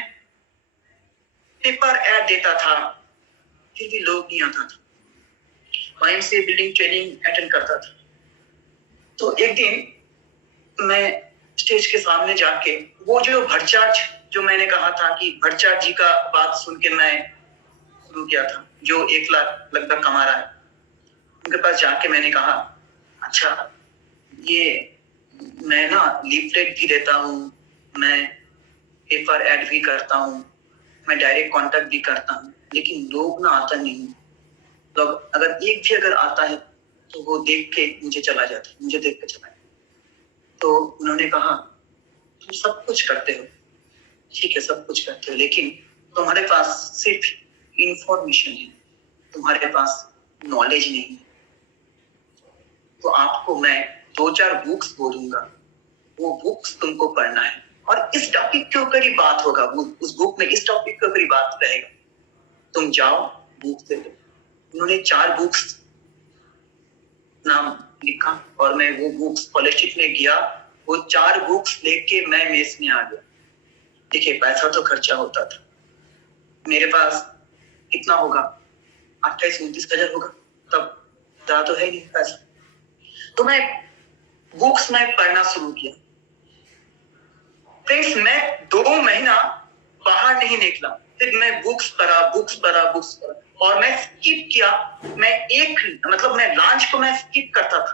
पेपर ऐड देता था, फिर भी लोग नहीं आता था। YMCA बिल्डिंग ट्रेनिंग अटेंड करता था। तो एक दिन मैं स्टेज के सामने जाके वो जो भट्टाचार्य, जो मैंने कहा था कि भट्टाचार्य जी का बात सुन के मैं शुरू किया था, जो 1 लाख लगभग कमा रहा है, उनके पास जाके मैंने कहा अच्छा ये मैं ना लीफलेट भी देता हूँ, मैं पेपर ऐड भी करता हूँ, मैं डायरेक्ट कांटेक्ट भी करता हूँ, लेकिन लोग ना आता नहीं। लोग अगर एक भी अगर आता है तो वो देख के मुझे चला जाता है, मुझे देख के चला जाता। तो उन्होंने कहा तुम सब कुछ करते हो, ठीक है सब कुछ करते हो, लेकिन तुम्हारे पास सिर्फ इंफॉर्मेशन है, तुम्हारे पास नॉलेज नहीं है। तो आपको मैं 2-4 बुक्स बोलूंगा, वो बुक्स तुमको पढ़ना है और इस टॉपिक के ऊपर ही बात होगा, उस बुक में इस टॉपिक के ऊपर ही बात रहेगा। तुम जाओ बुक्स ले लो। उन्होंने 4 बुक्स नाम लिखा और मैं वो बुक्स स्कॉलरशिप में गया, वो 4 बुक्स लेके मैं मेस में आ गया। देखिए पैसा तो खर्चा होता था, मेरे पास कितना होगा 28-29 हजार होगा, तब ज्यादा तो है नहीं पैसा। तो मैं बुक्स में पढ़ना शुरू किया। फ्रेंड्स मैं 2 महीना बाहर नहीं निकला, फिर मैं बुक्स पढ़ा और मैं स्किप किया। मैं मैं लंच को मैं स्किप करता था,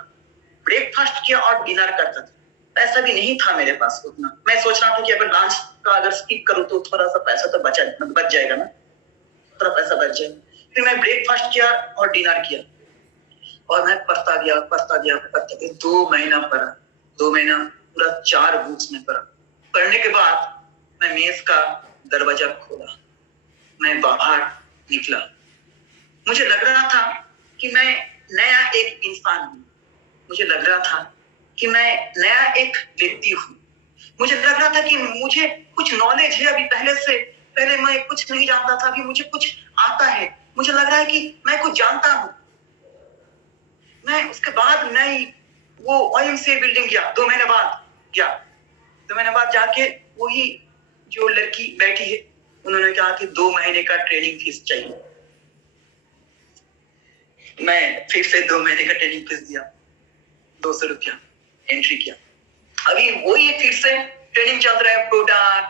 ब्रेकफास्ट किया और डिनर करता था। पैसा भी नहीं था मेरे पास उतना। मैं सोच रहा था कि अगर लंच का अगर स्किप करूं तो थोड़ा सा पैसा तो बच जाएगा ना, थोड़ा पैसा बच जाएगा। फिर मैं ब्रेकफास्ट किया और डिनर किया और मैं पढ़ता गया 2 महीना पढ़ा, 2 महीना पूरा 4 बुक्स में पढ़ा। पढ़ने के बाद मैं मेस का दरवाजा खोला, मैं बाहर निकला। मुझे लग रहा था कि मैं नया एक इंसान हूँ, मुझे लग रहा था कि मैं नया एक व्यक्ति हूँ। मुझे लग रहा था कि मुझे कुछ नॉलेज है, अभी पहले मैं कुछ नहीं जानता था, अभी मुझे कुछ आता है। मुझे लग रहा है कि मैं कुछ जानता हूँ। मैं उसके बाद मैं वो YMCA बिल्डिंग गया, 2 महीने बाद गया। 2 महीने बाद जाके वही जो लड़की बैठी है, उन्होंने कहा कि 2 महीने का ट्रेनिंग फीस चाहिए। मैं फिर से 2 महीने का ट्रेनिंग फीस दिया, 200 रुपया एंट्री किया। अभी वही फिर से ट्रेनिंग चल रहा है, प्रोडक्ट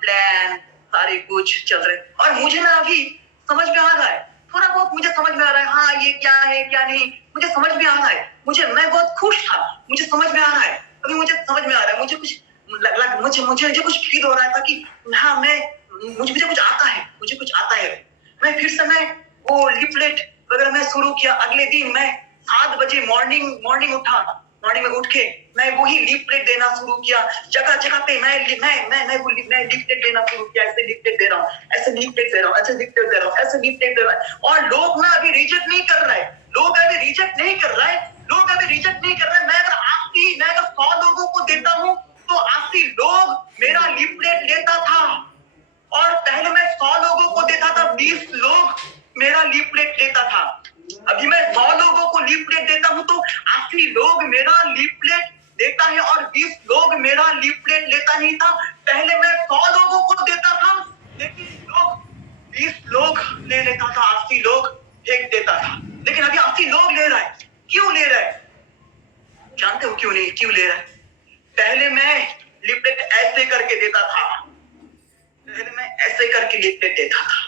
प्लान सारे कुछ चल रहे हैं और मुझे ना अभी समझ में आ रहा है, थोड़ा बहुत मुझे समझ में आ रहा है, हाँ ये क्या है क्या नहीं मुझे समझ में आ रहा है। मैं बहुत खुश था, मुझे समझ में आ रहा है, अभी मुझे समझ में आ रहा है। मुझे कुछ मुझे कुछ फील हो रहा था कि हाँ मुझे कुछ आता है। मैं फिर से मैं वो लिफलेट वगैरह मैं शुरू किया। अगले दिन मैं 7 बजे मॉर्निंग उठा, मॉर्निंग में उठ के मैं वही लीफलेट देना शुरू किया, जगह जगह पे मैं लीफलेट देना शुरू किया, ऐसे लीफलेट दे रहा हूँ, ऐसे लीफलेट दे रहा हूँ, ऐसे लीफलेट दे रहा हूँ, ऐसे लीफलेट दे रहा है। और लोग ना अभी रिजेक्ट नहीं कर रहे, लोग अभी रिजेक्ट नहीं कर रहे, लोग अभी रिजेक्ट नहीं कर रहे। मैं अगर 100 लोगों को देता हूँ तो 80 लोग मेरा लीफलेट लेता था, और पहले मैं 100 लोगों को देता था, 20 लोग मेरा लीफलेट लेता था। अभी मैं 100 लोगों को लीफलेट देता हूं तो 80 लोग मेरा लीफलेट देता है, और 20 लोग मेरा लीफलेट लेता नहीं था। पहले मैं 100 लोगों को देता था, लेकिन लोग 20 लोग ले लेता था, 80 लोग फेंक देता था। लेकिन अभी 80 लोग ले रहा है। क्यों ले रहा है? जानते हो क्यों नहीं, क्यों ले रहा है? पहले मैं लीफलेट ऐसे करके देता था, पहले मैं ऐसे करके लीफलेट देता था,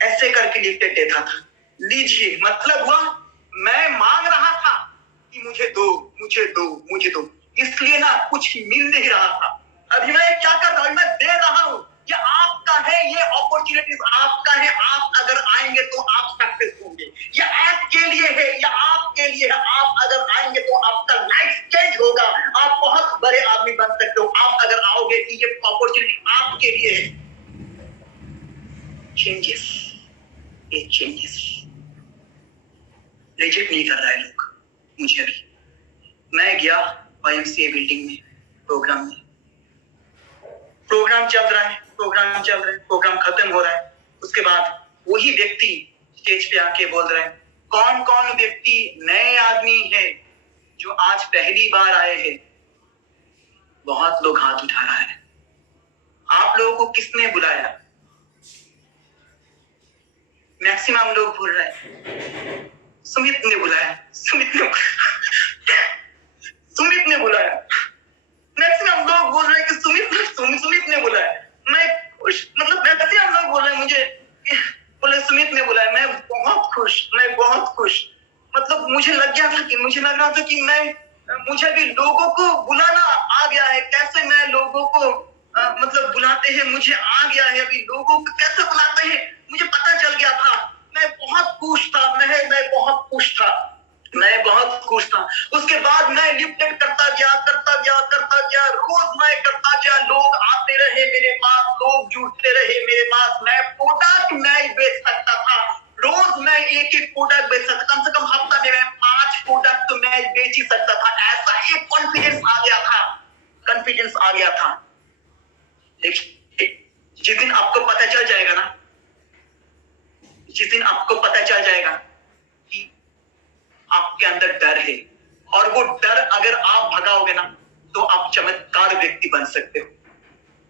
ऐसे करके लीफलेट देता था। लीजिए, मतलब हुआ मैं मांग रहा था कि मुझे दो, मुझे दो, मुझे दो, इसलिए ना कुछ मिल नहीं रहा था। अभी मैं क्या कर रहा हूं? मैं दे रहा हूं। ये आपका है, ये अपॉर्चुनिटीज आपका है। आप अगर आएंगे तो आप सक्सेस होंगे। ये ऐप के लिए है, ये आपके लिए है। आप अगर आएंगे तो आपका लाइफ चेंज होगा, आप बहुत बड़े आदमी बन सकते हो। आप अगर आओगे कि ये अपॉर्चुनिटी आपके लिए है। चेंजेस, ये चेंजेस रिजेक्ट नहीं कर रहा है लोग मुझे। अभी मैं गया YMCA बिल्डिंग में, प्रोग्राम में, प्रोग्राम चल रहा है, प्रोग्राम चल रहा है, प्रोग्राम खत्म हो रहा है। उसके बाद वही व्यक्ति स्टेज पे आके बोल रहा है, कौन कौन व्यक्ति नए आदमी है जो आज पहली बार आए हैं? बहुत लोग हाथ उठा रहा है। आप लोगों को किसने बुलाया? मैक्सिमम लोग बोल रहे हैं सुमित ने बुलाया, सुमित ने बुलाया। मैक्सिमम लोग बोल रहे हैं कि सुमित ने बुलाया। मैं खुश, मतलब मैक्सिमम लोग बोल रहे हैं मुझे, बोले सुमित ने बुलाया। मैं बहुत खुश, मैं बहुत खुश। मतलब मुझे लग रहा था कि मुझे भी लोगों को बुलाना आ गया है। कैसे मैं लोगों को मतलब बुलाते हैं, मुझे आ गया है। अभी लोगों को कैसे बुलाते हैं मुझे पता चल गया था। मैं बहुत खुश था, मैं बहुत खुश था, मैं बहुत खुश था। उसके बाद मैं लीफलेट करता गया, रोज मैं करता गया। लोग आते रहे मेरे पास, लोग जुड़ते रहे मेरे पास। मैं प्रोडक्ट नहीं बेच सकता था, रोज मैं एक प्रोडक्ट बेच सकता, कम से कम हफ्ता में मैं 5 प्रोडक्ट तो मैं बेच ही सकता था। ऐसा एक कॉन्फिडेंस आ गया था, कॉन्फिडेंस आ गया था। लेकिन जिस दिन आपको पता चल जाएगा ना, जिस दिन आपको पता चल जाएगा कि आपके अंदर डर है, और वो डर अगर आप भगाओगे ना तो आप चमत्कार व्यक्ति बन सकते हो।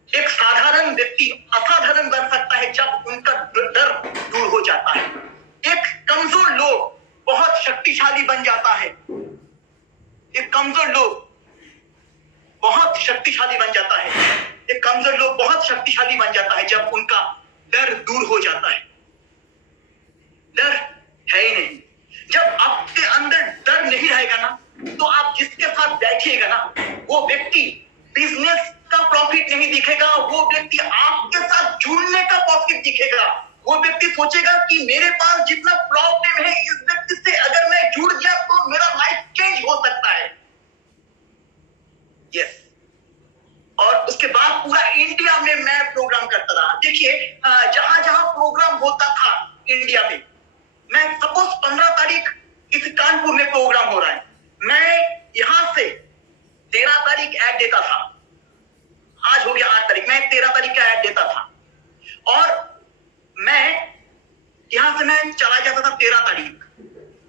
एक साधारण व्यक्ति असाधारण बन सकता है जब उनका डर दूर हो जाता है। एक कमजोर लोग बहुत शक्तिशाली बन जाता है। एक कमजोर लोग बहुत शक्तिशाली बन जाता है। एक कमजोर लोग बहुत शक्तिशाली बन जाता है जब उनका डर दूर हो जाता है। डर है ही नहीं। जब आपके अंदर डर नहीं रहेगा ना तो आप जिसके साथ बैठिएगा ना, वो व्यक्ति बिजनेस का प्रॉफिट नहीं दिखेगा, वो व्यक्ति आपके साथ जुड़ने का प्रॉफिट दिखेगा। वो व्यक्ति सोचेगा कि मेरे पास जितना प्रॉब्लम है, इस व्यक्ति से अगर मैं जुड़ गया तो मेरा लाइफ चेंज हो सकता है। यस। और उसके बाद पूरा इंडिया में मैं प्रोग्राम करता रहा। देखिए, जहां जहां प्रोग्राम होता था इंडिया में, मैं सपोज 15 तारीख इस कानपुर में प्रोग्राम हो रहा है, मैं यहां से 13 तारीख ऐड देता था। आज हो गया 8 तारीख, मैं 13 तारीख का ऐड देता था, और मैं यहां से मैं चला जाता था 13 तारीख।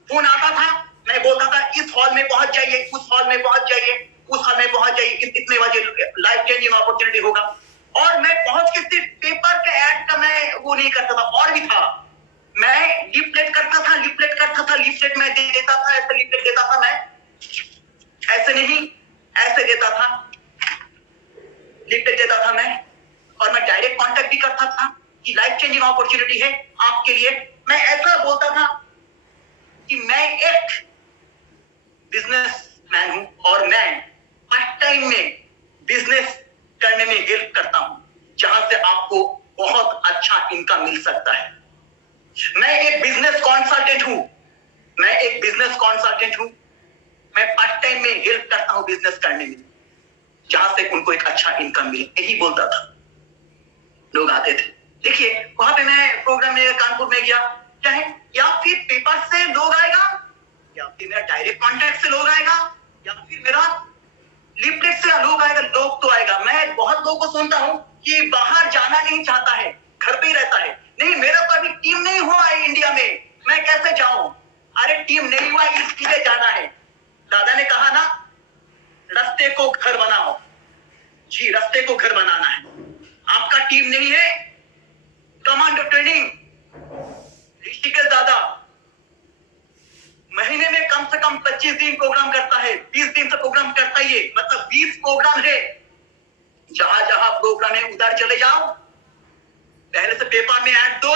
फोन आता था, मैं बोलता था इस हॉल में पहुंच जाइए, उस हॉल में पहुंच जाइए, उस हॉल में पहुंच जाइए, इतने बजे लाइफ चेंजिंग अपॉर्चुनिटी होगा। और मैं पहुंच के सिर्फ पेपर के ऐड का मैं वो नहीं करता था, और भी था। मैं लीफलेट करता था, लीफलेट मैं दे देता था, ऐसे लीफलेट देता था मैं, ऐसे नहीं, ऐसे देता था, लीफलेट देता था मैं। और मैं डायरेक्ट कांटेक्ट भी करता था कि लाइफ चेंजिंग अपॉर्चुनिटी है आपके लिए। मैं ऐसा बोलता था कि मैं एक बिजनेसमैन हूं, और मैं पार्ट टाइम में बिजनेस करने में हेल्प करता हूं, जहां से आपको बहुत अच्छा इनकम मिल सकता है। मैं एक बिजनेस कंसल्टेंट हूं, मैं एक बिजनेस कंसल्टेंट हूं। मैं पार्ट टाइम में हेल्प करता हूँ बिजनेस करने में, जहां से उनको एक अच्छा इनकम मिले, यही बोलता था। लोग आते थे। देखिए वहां पे मैं प्रोग्राम में कानपुर में गया, क्या है, या फिर पेपर से लोग आएगा, या फिर मेरा डायरेक्ट कॉन्टेक्ट से लोग आएगा, या फिर मेरा लिपलेट से लोग आएगा। लोग तो आएगा। मैं बहुत लोगों को सुनता हूँ कि बाहर जाना नहीं चाहता है, घर पे ही रहता है। नहीं, मेरा तो अभी टीम नहीं हुआ है इंडिया में, मैं कैसे जाऊं? अरे टीम नहीं हुआ, इसलिए जाना है। दादा ने कहा ना, रास्ते को घर बनाओ। जी, रास्ते को घर बनाना है। आपका टीम नहीं है, कमांडो ट्रेनिंग ऋषिकेश दादा महीने में कम से कम 25 दिन प्रोग्राम करता है, 20 दिन से प्रोग्राम करता ही है, मतलब 20 प्रोग्राम है। जहां जहां प्रोग्राम है उधर चले जाओ, पहले से पेपर में ऐड दो,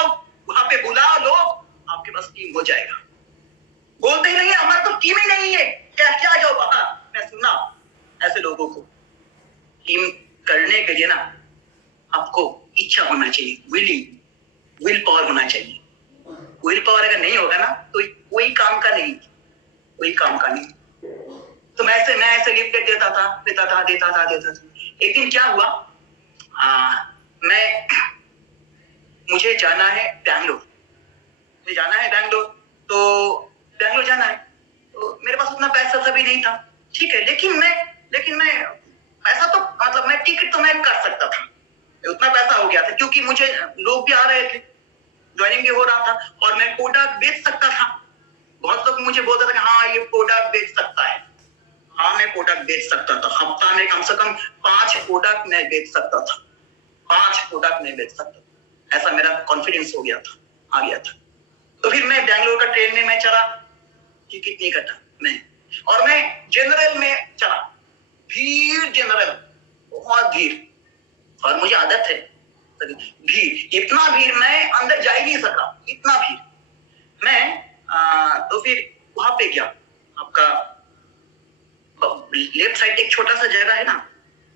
वहां पे बुलाओ लोग, आपके पास टीम हो जाएगा। बोलते ही नहीं है हमारा तो टीम ही नहीं है, क्या क्या जाओ बाहर। मैं सुना ऐसे लोगों को। टीम करने के लिए ना आपको इच्छा होना चाहिए, विल पावर होना चाहिए। विल पावर अगर नहीं होगा ना तो कोई काम का नहीं, कोई काम का नहीं। तो मैं ऐसे लिपलेट देता था। एक दिन क्या हुआ, मुझे जाना है बैंगलोर, तो बैंगलोर जाना है, तो मेरे पास उतना पैसा सभी नहीं था, ठीक है। लेकिन मैं पैसा तो मतलब मैं टिकट तो मैं कर सकता था, उतना पैसा हो गया था, क्योंकि मुझे लोग भी आ रहे थे, ज्वाइनिंग भी हो रहा था, और मैं प्रोडक्ट बेच सकता था। बहुत लोग मुझे बोलते थे कि हाँ ये प्रोडक्ट बेच सकता है। हाँ, मैं प्रोडक्ट बेच सकता था। हफ्ता में कम से कम 5 प्रोडक्ट मैं बेच सकता था, 5 प्रोडक्ट मैं बेच सकता था। ऐसा मेरा कॉन्फिडेंस हो गया था, आ गया था। तो फिर मैं बैंगलोर का ट्रेन में मैं चला, टिकट नहीं कटा मैं, और मैं जनरल में चला। भीड़, जनरल, बहुत भीड़, और मुझे आदत है भीड़, इतना भीड़ मैं अंदर जा ही नहीं सका, इतना भीड़। मैं तो फिर वहां पे गया, आपका लेफ्ट साइड एक छोटा सा जगह है ना,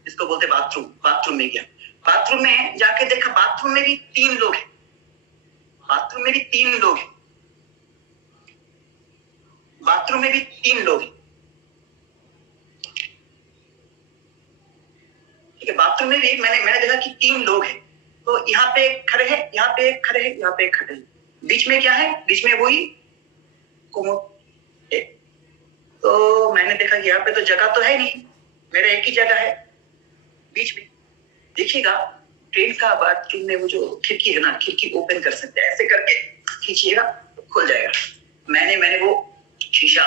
जिसको बोलते बाथरूम में गया। बाथरूम में जाके देखा, बाथरूम में भी 3 लोग हैं, बाथरूम में भी 3 लोग हैं, बाथरूम में भी 3 लोग हैं, ठीक है। बाथरूम में भी मैंने देखा कि 3 लोग हैं। तो यहाँ पे खड़े हैं, यहाँ पे खड़े हैं, यहाँ पे खड़े हैं। बीच में क्या है, बीच में वही कोमोड है। तो मैंने देखा कि यहाँ पे तो जगह तो है नहीं, मेरा एक ही जगह है बीच में। देखिएगा ट्रेन का बाथरूम में वो जो खिड़की है ना, खिड़की ओपन कर सकते हैं, ऐसे करके खींचिएगा तो खुल जाएगा। मैंने वो शीशा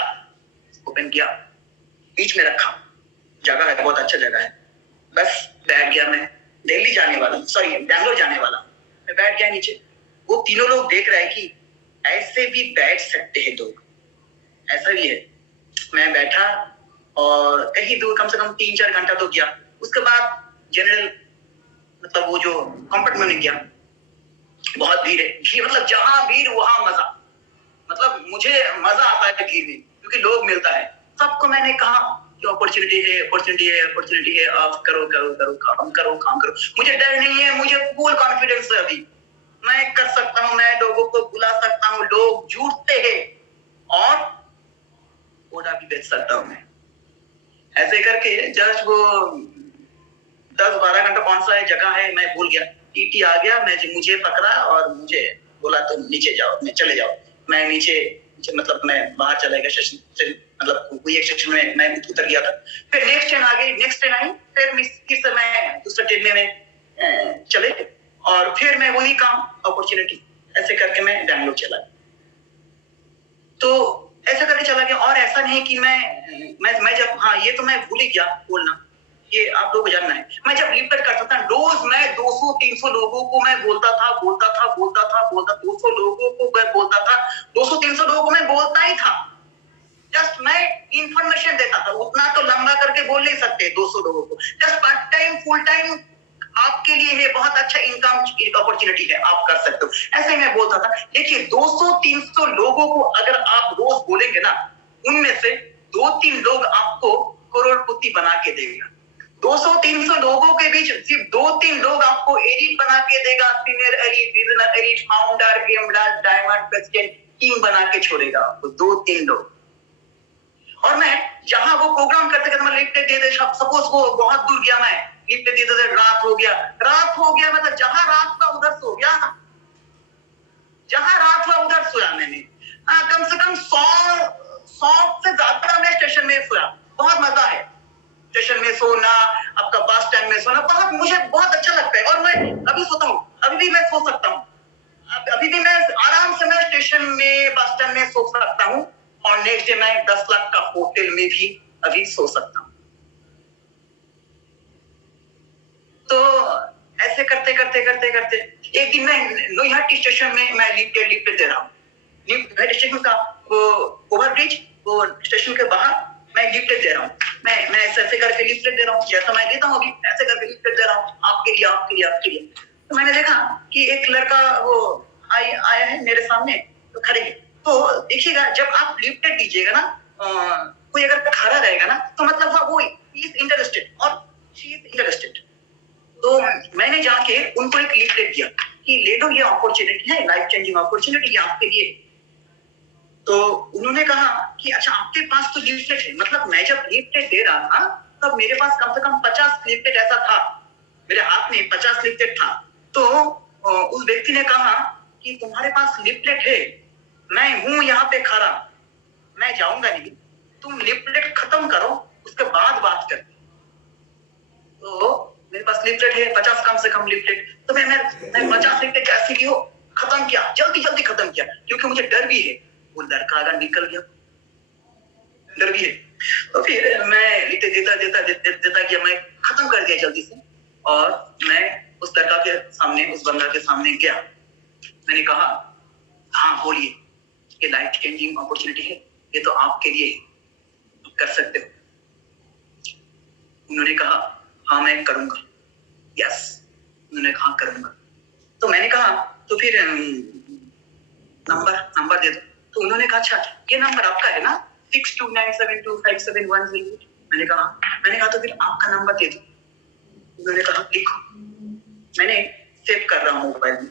ओपन किया, बीच में रखा, जगह है, बहुत अच्छा जगह है। बस बैठ गया मैं, दिल्ली जाने वाला, सॉरी बैंगलोर जाने वाला। मैं बैठ गया नीचे, वो तीनों लोग देख रहे हैं कि ऐसे भी बैठ सकते हैं लोग, ऐसा भी है। मैं बैठा और कहीं दूर कम से कम 3-4 घंटा तो गया। उसके बाद जनरल मतलब वो जो कंपार्टमेंट में गया, बहुत भीड़ है, भीड़ मतलब जहां भीड़ वहां मजा, मतलब मुझे मजा आता है भीड़ में, क्योंकि लोग मिलता है। सबको मैंने कहा कि अपॉर्चुनिटी है, आप करो, काम करो। मुझे डर नहीं है, मुझे फुल कॉन्फिडेंस है। अभी मैं कर सकता हूँ, मैं लोगों को बुला सकता हूँ, लोग जुटते हैं, और ओडा भी बेच सकता हूँ मैं। ऐसे करके जस्ट वो 10-12 घंटा कौन सा जगह है मैं भूल गया। टीटी आ गया, मुझे पकड़ा और मुझे बोला तुम नीचे जाओ, चले जाओ। मैं नीचे मतलब मैं बाहर चला गया स्टेशन से, मतलब कोई एक स्टेशन में मैं उतर गया था। फिर नेक्स्ट ट्रेन आई, फिर से मैं दूसरे ट्रेन में चले, और फिर मैं वही काम, अपॉर्चुनिटी, ऐसे करके मैं बैंगलोर चला। तो ऐसा करके चला गया। और ऐसा नहीं कि मैं जब, हाँ ये तो मैं भूल ही गया बोलना, ये आप लोगों को जानना है। मैं जब लिपलेट करता था, रोज मैं 200-300 लोगों को मैं बोलता था, 200 लोगों को मैं बोलता था, 200-300 लोगों को मैं बोलता ही था। जस्ट मैं इंफॉर्मेशन देता था, उतना तो लंबा करके बोल नहीं सकते 200 लोगों को। Just part time, full time आपके लिए है, बहुत अच्छा इनकम अपॉर्चुनिटी है, आप कर सकते हो, ऐसे मैं बोलता था। देखिए 200-300 लोगों को अगर आप रोज बोलेंगे ना, उनमें से 2-3 लोग आपको करोड़पति बना के देगा। 200-300 लोगों के बीच सिर्फ 2-3 लोग आपको एलिट बना के देगा, senior elite, regional elite, founder, एमडा, डायमंड, प्रेसिडेंट, किंग बना के छोड़ेगा आपको 2-3 लोग। और मैं जहां वो प्रोग्राम करते करते मैं लिफ्ट दे दे, सपोज वो बहुत दूर गया, मैं लिफ्ट दे दे, रात हो गया मतलब जहां रात का उधर सो गया, जहां रात हुआ उधर सोया मैंने। कम से कम 100 से ज्यादा मैं स्टेशन में सोया। बहुत मजा है स्टेशन में सोना, आपका बस स्टैंड में सोना, बहुत मुझे बहुत अच्छा लगता है। और मैं अभी सोता हूँ, अभी भी मैं सो सकता हूँ, अभी भी मैं आराम से मैं स्टेशन में बस स्टैंड में सो सकता हूँ। और नेक्स्ट डे मैं 10 लाख का होटल में भी अभी सो सकता हूँ। तो ऐसे करते करते करते करते एक दिन मैं नोईहाटी स्टेशन में मैं लिफ्ट दे रहा हूँ। स्टेशन का वो ओवरब्रिज, वो स्टेशन के बाहर मैं लिफ्ट दे रहा हूँ। मैं ऐसे करके लिफ्ट दे रहा हूँ, जैसा मैं देता हूँ अभी ऐसे करके लिफ्ट दे रहा हूँ, आपके लिए आपके लिए आपके लिए। तो मैंने देखा कि एक लड़का वो आया है मेरे सामने, तो खड़े है। तो देखिएगा जब आप लिफ्ट दीजिएगा ना, कोई अगर खड़ा रहेगा ना तो मतलब वो इज इंटरेस्टेड और शी इज इंटरेस्टेड। तो मैंने जाके उनको एक लीफलेट दिया कि ले लो, ये अपॉर्चुनिटी है, लाइफ चेंजिंग अपॉर्चुनिटी है आपके लिए। तो उन्होंने कहा कि अच्छा आपके पास तो लीफलेट है, मतलब मैं जब लीफलेट दे रहा था तब मेरे पास कम से कम 50 लीफलेट ऐसा था, मेरे हाथ में 50 लीफलेट था। तो उस व्यक्ति ने कहा कि तुम्हारे पास लीफलेट है, मैं हूं यहाँ पे खड़ा, मैं जाऊंगा नहीं, तुम लीफलेट खत्म करो उसके बाद बात करते। तो मेरे पास लिफ्लेट है 50 कम से कम लिफ्लेट, तो मैं 50 लिफ्लेट कैसे भी हो खत्म किया, जल्दी जल्दी खत्म किया, क्योंकि मुझे डर भी है वो लड़का अगर निकल गया, डर भी है। तो फिर मैं लिफ्ट देता देता देता देता गया, मैं खत्म कर दिया जल्दी से। और मैं उस लड़का के सामने, उस बंदा के सामने गया, मैंने कहा हाँ बोलिए, ये लाइफ चेंजिंग अपॉर्चुनिटी है, ये तो आपके लिए है, कर सकते हो। उन्होंने कहा हाँ मैं करूंगा, यस, उन्होंने कहा करूंगा। तो मैंने कहा तो फिर नंबर दे दो। तो उन्होंने कहा अच्छा ये नंबर आपका है ना, 6297257108। मैंने कहा तो फिर आपका नंबर दे दो। उन्होंने कहा लिखो। मैंने सेव कर रहा हूँ मोबाइल में,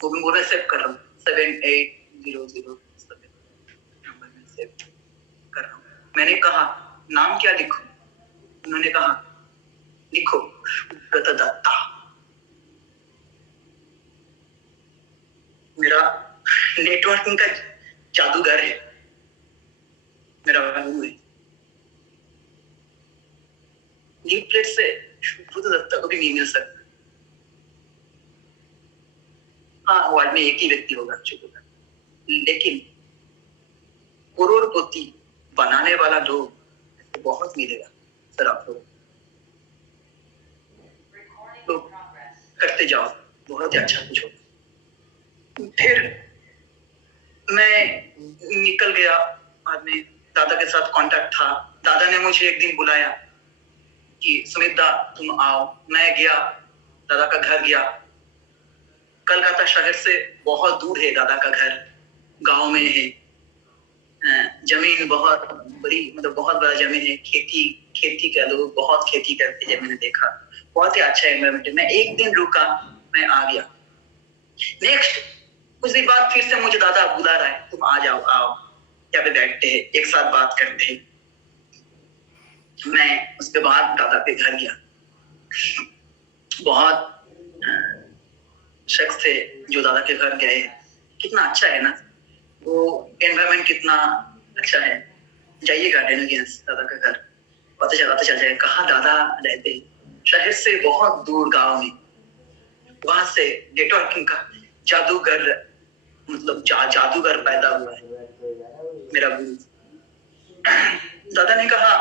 वो भी बोल रहे सेव कर रहा हूँ, 78007 नंबर में सेव कर रहा हूँ। मैंने कहा नाम क्या लिखूं? उन्होंने कहा लिखो दत्ता। मेरा नेटवर्किंग का जादूगर है मेरा बहू है। लीफलेट से शुभ दत्ता को भी नहीं मिल सकता। हाँ वार्ड में एक ही व्यक्ति होगा शुभ, लेकिन करोड़पति बनाने वाला लोग बहुत मिलेगा सर। आप लोग तो करते जाओ, बहुत ही अच्छा कुछ होगा। फिर मैं निकल गया, बाद में दादा के साथ कांटेक्ट था। दादा ने मुझे एक दिन बुलाया कि सुमित दा तुम आओ। मैं गया, दादा का घर गया। कलकत्ता शहर से बहुत दूर है दादा का घर, गांव में है। जमीन बहुत बड़ी, मतलब बहुत बड़ा जमीन है, खेती का लोग बहुत खेती करते हैं, मैंने देखा। बहुत ही अच्छा एनवायरनमेंट है। मैं एक दिन रुका, मैं आ गया। नेक्स्ट कुछ दिन बाद फिर से मुझे दादा बुला रहा है, तुम आ जाओ, आओ यहाँ पे बैठते हैं, एक साथ बात करते हैं। मैं उसके बाद दादा के घर गया। बहुत शख्स थे जो दादा के घर गए। कितना अच्छा है ना वो एनवायरनमेंट, कितना अच्छा है। जाइएगा डेनोगियंस दादा का घर, पता चल जाएगा कहाँ दादा रहते हैं। शहर से बहुत दूर गांव में, वहां से नेटवर्किंग का जादूगर, मतलब जादूगर पैदा हुआ है मेरा गुरु। दादा ने कहा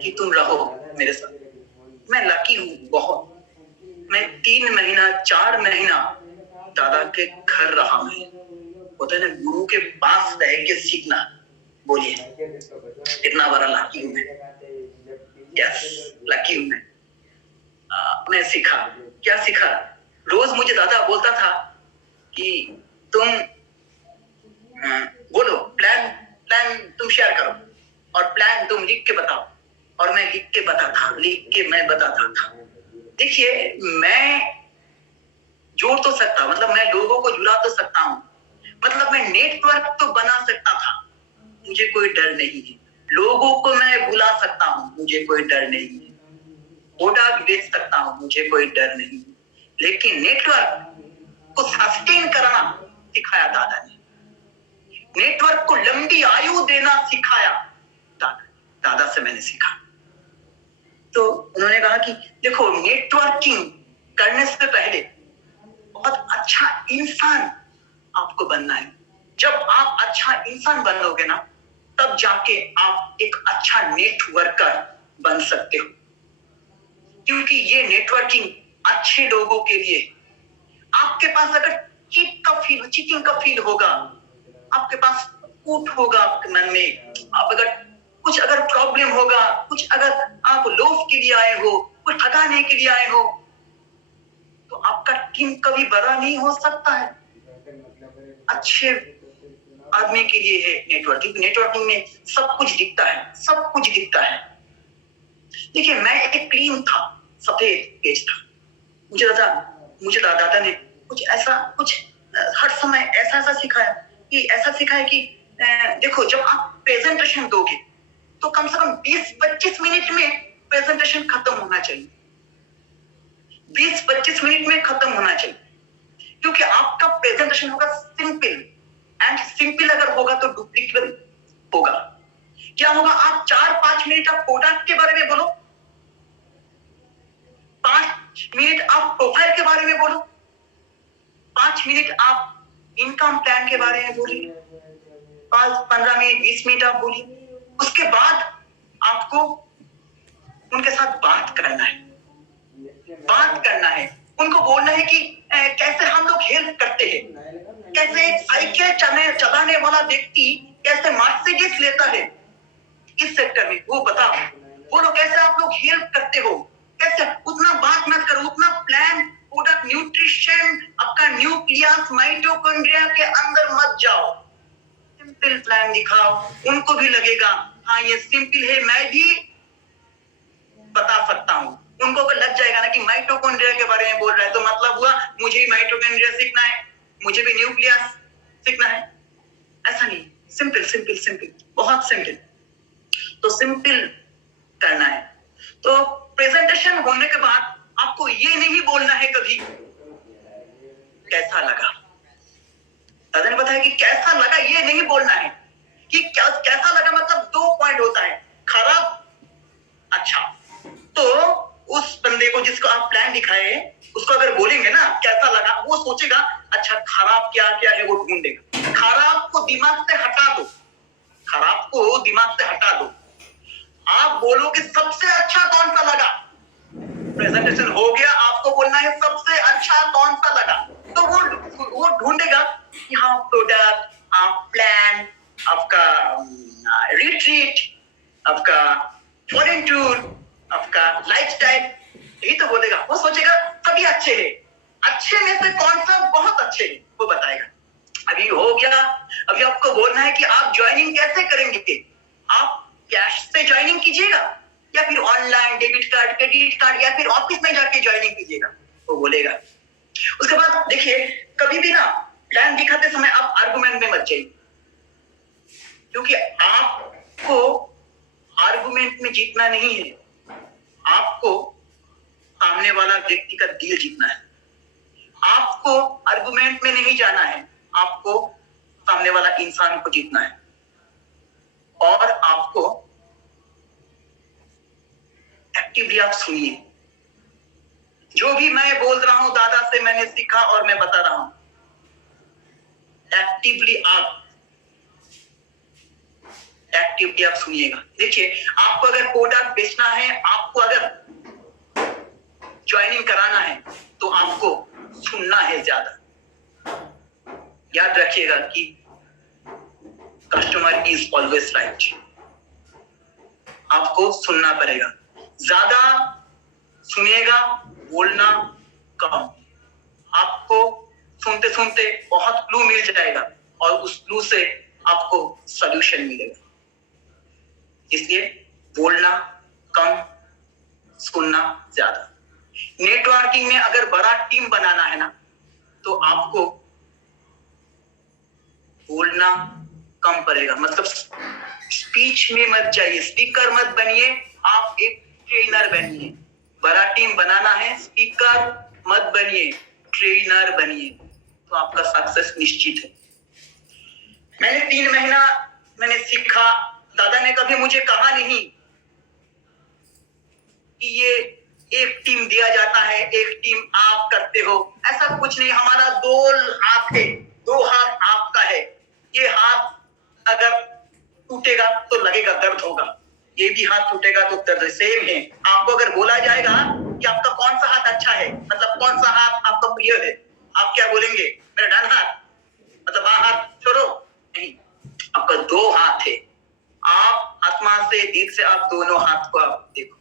कि तुम रहो मेरे साथ। मैं लकी हूँ बहुत, मैं 3 महीना 4 महीना दादा के घर रहा हूँ। होता है ना गुरु के पास रह के सीखना, बोलिए कितना बड़ा लकी हूँ मैं। यस लकी हूँ मैं सीखा। क्या सीखा? रोज मुझे दादा बोलता था कि तुम बोलो, प्लान तुम शेयर करो और प्लान तुम लिख के बताओ। और मैं लिख के मैं बताता था। देखिए मैं जोड़ तो सकता, मतलब मैं लोगों को जुड़ा तो सकता हूँ, मतलब मैं नेटवर्क तो बना सकता था, मुझे कोई डर नहीं है। लोगों को मैं बुला सकता हूँ, मुझे कोई डर नहीं है। प्रोडक्ट बेच सकता हूँ, मुझे कोई डर नहीं है। लेकिन नेटवर्क को सस्टेन करना सिखाया दादा ने। नेटवर्क को लंबी आयु देना सिखाया दादा से मैंने सीखा। तो उन्होंने कहा कि देखो, नेटवर्किंग करने से पहले बहुत अच्छा इंसान आपको बनना है। जब आप अच्छा इंसान बनोगे ना, तब जाके आप एक अच्छा नेटवर्कर बन सकते हो। क्योंकि ये नेटवर्किंग अच्छे लोगों के लिए, आपके पास अगर चीटिंग का फील होगा, आपके पास कूट होगा आपके मन में, आप अगर प्रॉब्लम होगा, कुछ अगर आप लोभ के लिए आए हो, कुछ ठगाने के लिए आए हो, तो आपका टीम कभी बड़ा नहीं हो सकता है। अच्छे आदमी के लिए है नेटवर्किंग। नेटवर्किंग में सब कुछ दिखता है, सब कुछ दिखता है। देखिए, मैं एक क्लीन था, सफेद केस था। मुझे दादा ने कुछ हर समय ऐसा सिखाया कि देखो, जब आप प्रेजेंटेशन दोगे तो कम से कम 20-25 मिनट में प्रेजेंटेशन खत्म होना चाहिए। 20-25 मिनट में खत्म होना चाहिए, क्योंकि आपका प्रेजेंटेशन होगा सिंपल, एंड सिंपल अगर होगा तो डुप्लीकेबल होगा। क्या होगा, आप 4-5 मिनट आप प्रोडक्ट के बारे में बोलो, 5 मिनट आप प्रोफाइल के बारे में बोलो, 5 मिनट आप इनकम प्लान के बारे में बोलिए, 15 मिनट 20 मिनट आप बोलिए। उसके बाद आपको उनके साथ बात करना है, उनको बोलना है कि कैसे हम लोग हेल्प करते हैं, कैसे एक साइकिल चलाने वाला व्यक्ति कैसे मर्सिडीज लेता है इस सेक्टर में, वो बताओ। बोलो कैसे आप लोग हेल्प करते हो, कैसे उतना बात मत करो, उतना प्लान, प्रोडक्ट, न्यूट्रिशन, आपका न्यूक्लियस, माइटोकॉन्ड्रिया के अंदर मत जाओ। सिंपल प्लान दिखाओ, उनको भी लगेगा हाँ ये सिंपल है, मैं भी बता सकता हूँ। उनको अगर लग जाएगा ना कि माइटोकॉन्ड्रिया के बारे में बोल रहा है, तो मतलब हुआ मुझे भी माइटोकॉन्ड्रिया सीखना है, मुझे भी न्यूक्लियस सीखना है। ऐसा नहीं, सिंपल, बहुत सिंपल। तो सिंपल करना है। तो प्रेजेंटेशन होने के बाद आपको ये नहीं बोलना है कभी कैसा लगा। दादा ने बताया कि कैसा लगा ये नहीं बोलना है, कि कैसा लगा मतलब 2 पॉइंट होता है, खराब, अच्छा। तो उस बंदे को जिसको आप प्लान दिखाए, उसको अगर बोलेंगे ना कैसा लगा, वो सोचेगा अच्छा खराब क्या क्या है, वो ढूंढेगा। खराब को दिमाग से हटा दो, आप बोलोगे सबसे अच्छा कौन सा लगा। प्रेजेंटेशन हो गया, आपको बोलना है सबसे अच्छा कौन सा लगा, तो वो ढूंढेगा कि हाँ प्रोडक्ट, प्लान, आपका रिट्रीट, आपका फॉरेन टूर, आपका लाइफस्टाइल, यही तो बोलेगा। वो सोचेगा सभी अच्छे हैं, अच्छे में से कौन सा बहुत अच्छे है वो बताएगा। अभी हो गया, अभी आपको बोलना है कि आप ज्वाइनिंग कैसे करेंगे, आप कैश से ज्वाइनिंग कीजिएगा या फिर online, debit card, credit card, या फिर ऑफिस में जाके ज्वाइनिंग कीजिएगा, वो बोलेगा। उसके बाद देखिए, कभी भी ना प्लान दिखाते समय आप आर्गुमेंट में मत जाइए, क्योंकि आपको आर्गुमेंट में जीतना नहीं है, आपको सामने वाला व्यक्ति का दिल जीतना है। आपको आर्गुमेंट में नहीं जाना है, आपको सामने वाला इंसान को जीतना है। और आपको एक्टिवली आप सुनिए, जो भी मैं बोल रहा हूं दादा से मैंने सीखा और मैं बता रहा हूं, एक्टिवली आप सुनिएगा। देखिए, आपको अगर प्रोडक्ट बेचना है, आपको अगर ज्वाइनिंग कराना है, तो आपको सुनना है ज्यादा। याद रखिएगा कि कस्टमर इज ऑलवेज राइट। आपको सुनना पड़ेगा, ज्यादा सुनिएगा, बोलना कम। आपको सुनते सुनते बहुत क्लू मिल जाएगा और उस क्लू से आपको सॉल्यूशन मिलेगा। इसलिए बोलना कम, सुनना ज्यादा। नेटवर्किंग में अगर बड़ा टीम बनाना है ना, तो आपको बोलना कम पड़ेगा। मतलब स्पीच में मत जाइए, स्पीकर मत बनिए, आप एक ट्रेनर बनिए। बड़ा टीम बनाना है, स्पीकर मत बनिए, ट्रेनर बनिए, तो आपका सक्सेस निश्चित है। मैंने 3 महीना मैंने सीखा। दादा ने कभी मुझे कहा नहीं कि ये एक टीम दिया जाता है, एक टीम आप करते हो, ऐसा कुछ नहीं। हमारा 2 हाथ है, 2 हाथ आपका है। ये हाथ अगर टूटेगा तो लगेगा, दर्द होगा। ये भी हाथ टूटेगा तो दर्द सेम है। आपको अगर बोला जाएगा कि आपका कौन सा हाथ अच्छा है, मतलब कौन सा हाथ आपका प्रिय है, आप क्या बोलेंगे? मेरा डान हाथ, मतलब हाथ छोड़ो। नहीं, आपका 2 हाथ है। आप आत्मा से, दिल से आप दोनों हाथ को आप देखो।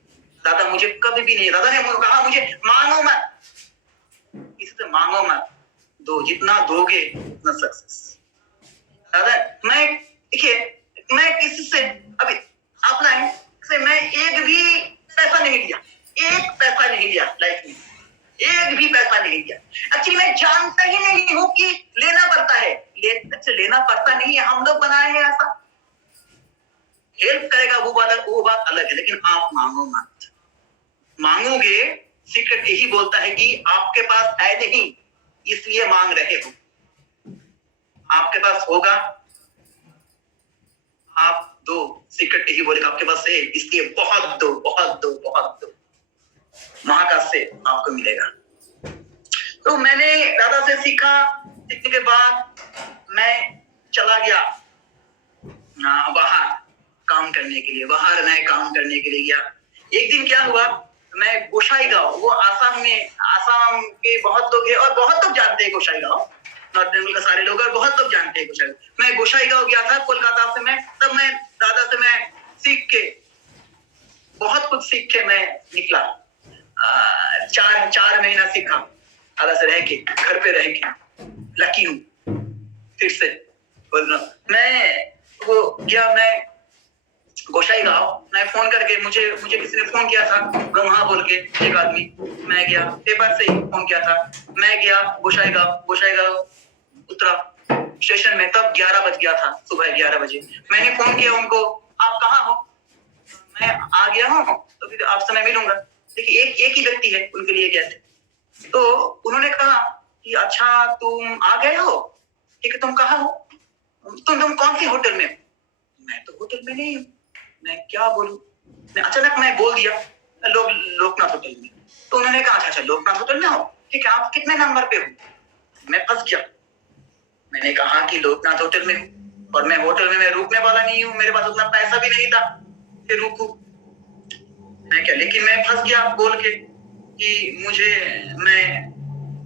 दादा मुझे कभी भी नहीं, दादा ने कहा मुझे मांगो मत, इससे मांगो मत, दो, जितना दोगे उतना सक्सेस। दादा मैं, देखिए, मैं किसी से अभी ऑफलाइन से मैं एक भी पैसा नहीं लिया, एक पैसा नहीं लिया लाइफ में, एक भी पैसा नहीं लिया। एक्चुअली मैं जानता ही नहीं हूँ कि लेना पड़ता है। अच्छा, लेना पड़ता नहीं है, हम लोग बनाए हैं ऐसा। हेल्प करेगा वो बात अलग है, लेकिन आप मांगो मत। मांगोगे, सीक्रेट यही बोलता है कि आपके पास है नहीं इसलिए मांग रहे हो। आपके पास होगा, आप दो। सीक्रेट यही बोलेगा आपके पास है इसलिए बहुत दो, बहुत दो, बहुत दो, महाकाश से आपको मिलेगा। तो मैंने दादा से सीखा। सीखने के बाद मैं चला गया बाहर काम करने के लिए। बाहर मैं काम करने के लिए गया। एक दिन क्या हुआ, मैं गोसाईगांव, वो आसाम में, आसाम के बहुत लोग हैं और बहुत लोग जानते हैं गोसाईगांव, नॉर्थ बेंगल का सारे लोग और बहुत लोग जानते हैं गोसाईगांव। मैं गोसाईगांव गया था कोलकाता से। मैं तब मैं दादा से मैं सीख के, बहुत कुछ सीख के मैं निकला। 4 महीना सीखा दादा से रह के, घर पे रह के। लकी हूँ, फिर से बोल रहा हूँ मैं। वो क्या, मैं गोसाईगांव, मैं फोन करके, मुझे किसी ने फोन किया था ब्रह्मा बोल के, एक आदमी। मैं गया, पेपर से ही फोन किया था। मैं गया गोसाईगांव उतरा स्टेशन में, तब 11 बज गया था, सुबह 11 बजे। मैंने फोन किया उनको, आप कहाँ हो? मैं आ गया हूँ, तो फिर आपसे मैं मिलूंगा। देखिए, एक ही व्यक्ति है, उनके लिए गया थे। तो उन्होंने कहा कि अच्छा तुम आ गए हो, ठीक है, तुम कहाँ हो? तुम कौन सी होटल में हो? मैं तो होटल में नहीं हूँ, मैं क्या बोलूं। मैं अचानक मैं बोल दिया लोकनाथ होटल में। तो उन्होंने कहा अच्छा लोकनाथ होटल में हो, ठीक है, आप कितने नंबर पे हो? मैं फंस गया। मैंने कहा कि लोकनाथ होटल में हूँ, और मैं होटल में मैं रुकने वाला नहीं हूँ, मेरे पास उतना पैसा भी नहीं था कि रुकूं। मैं क्या, लेकिन मैं फंस गया बोल के कि मैं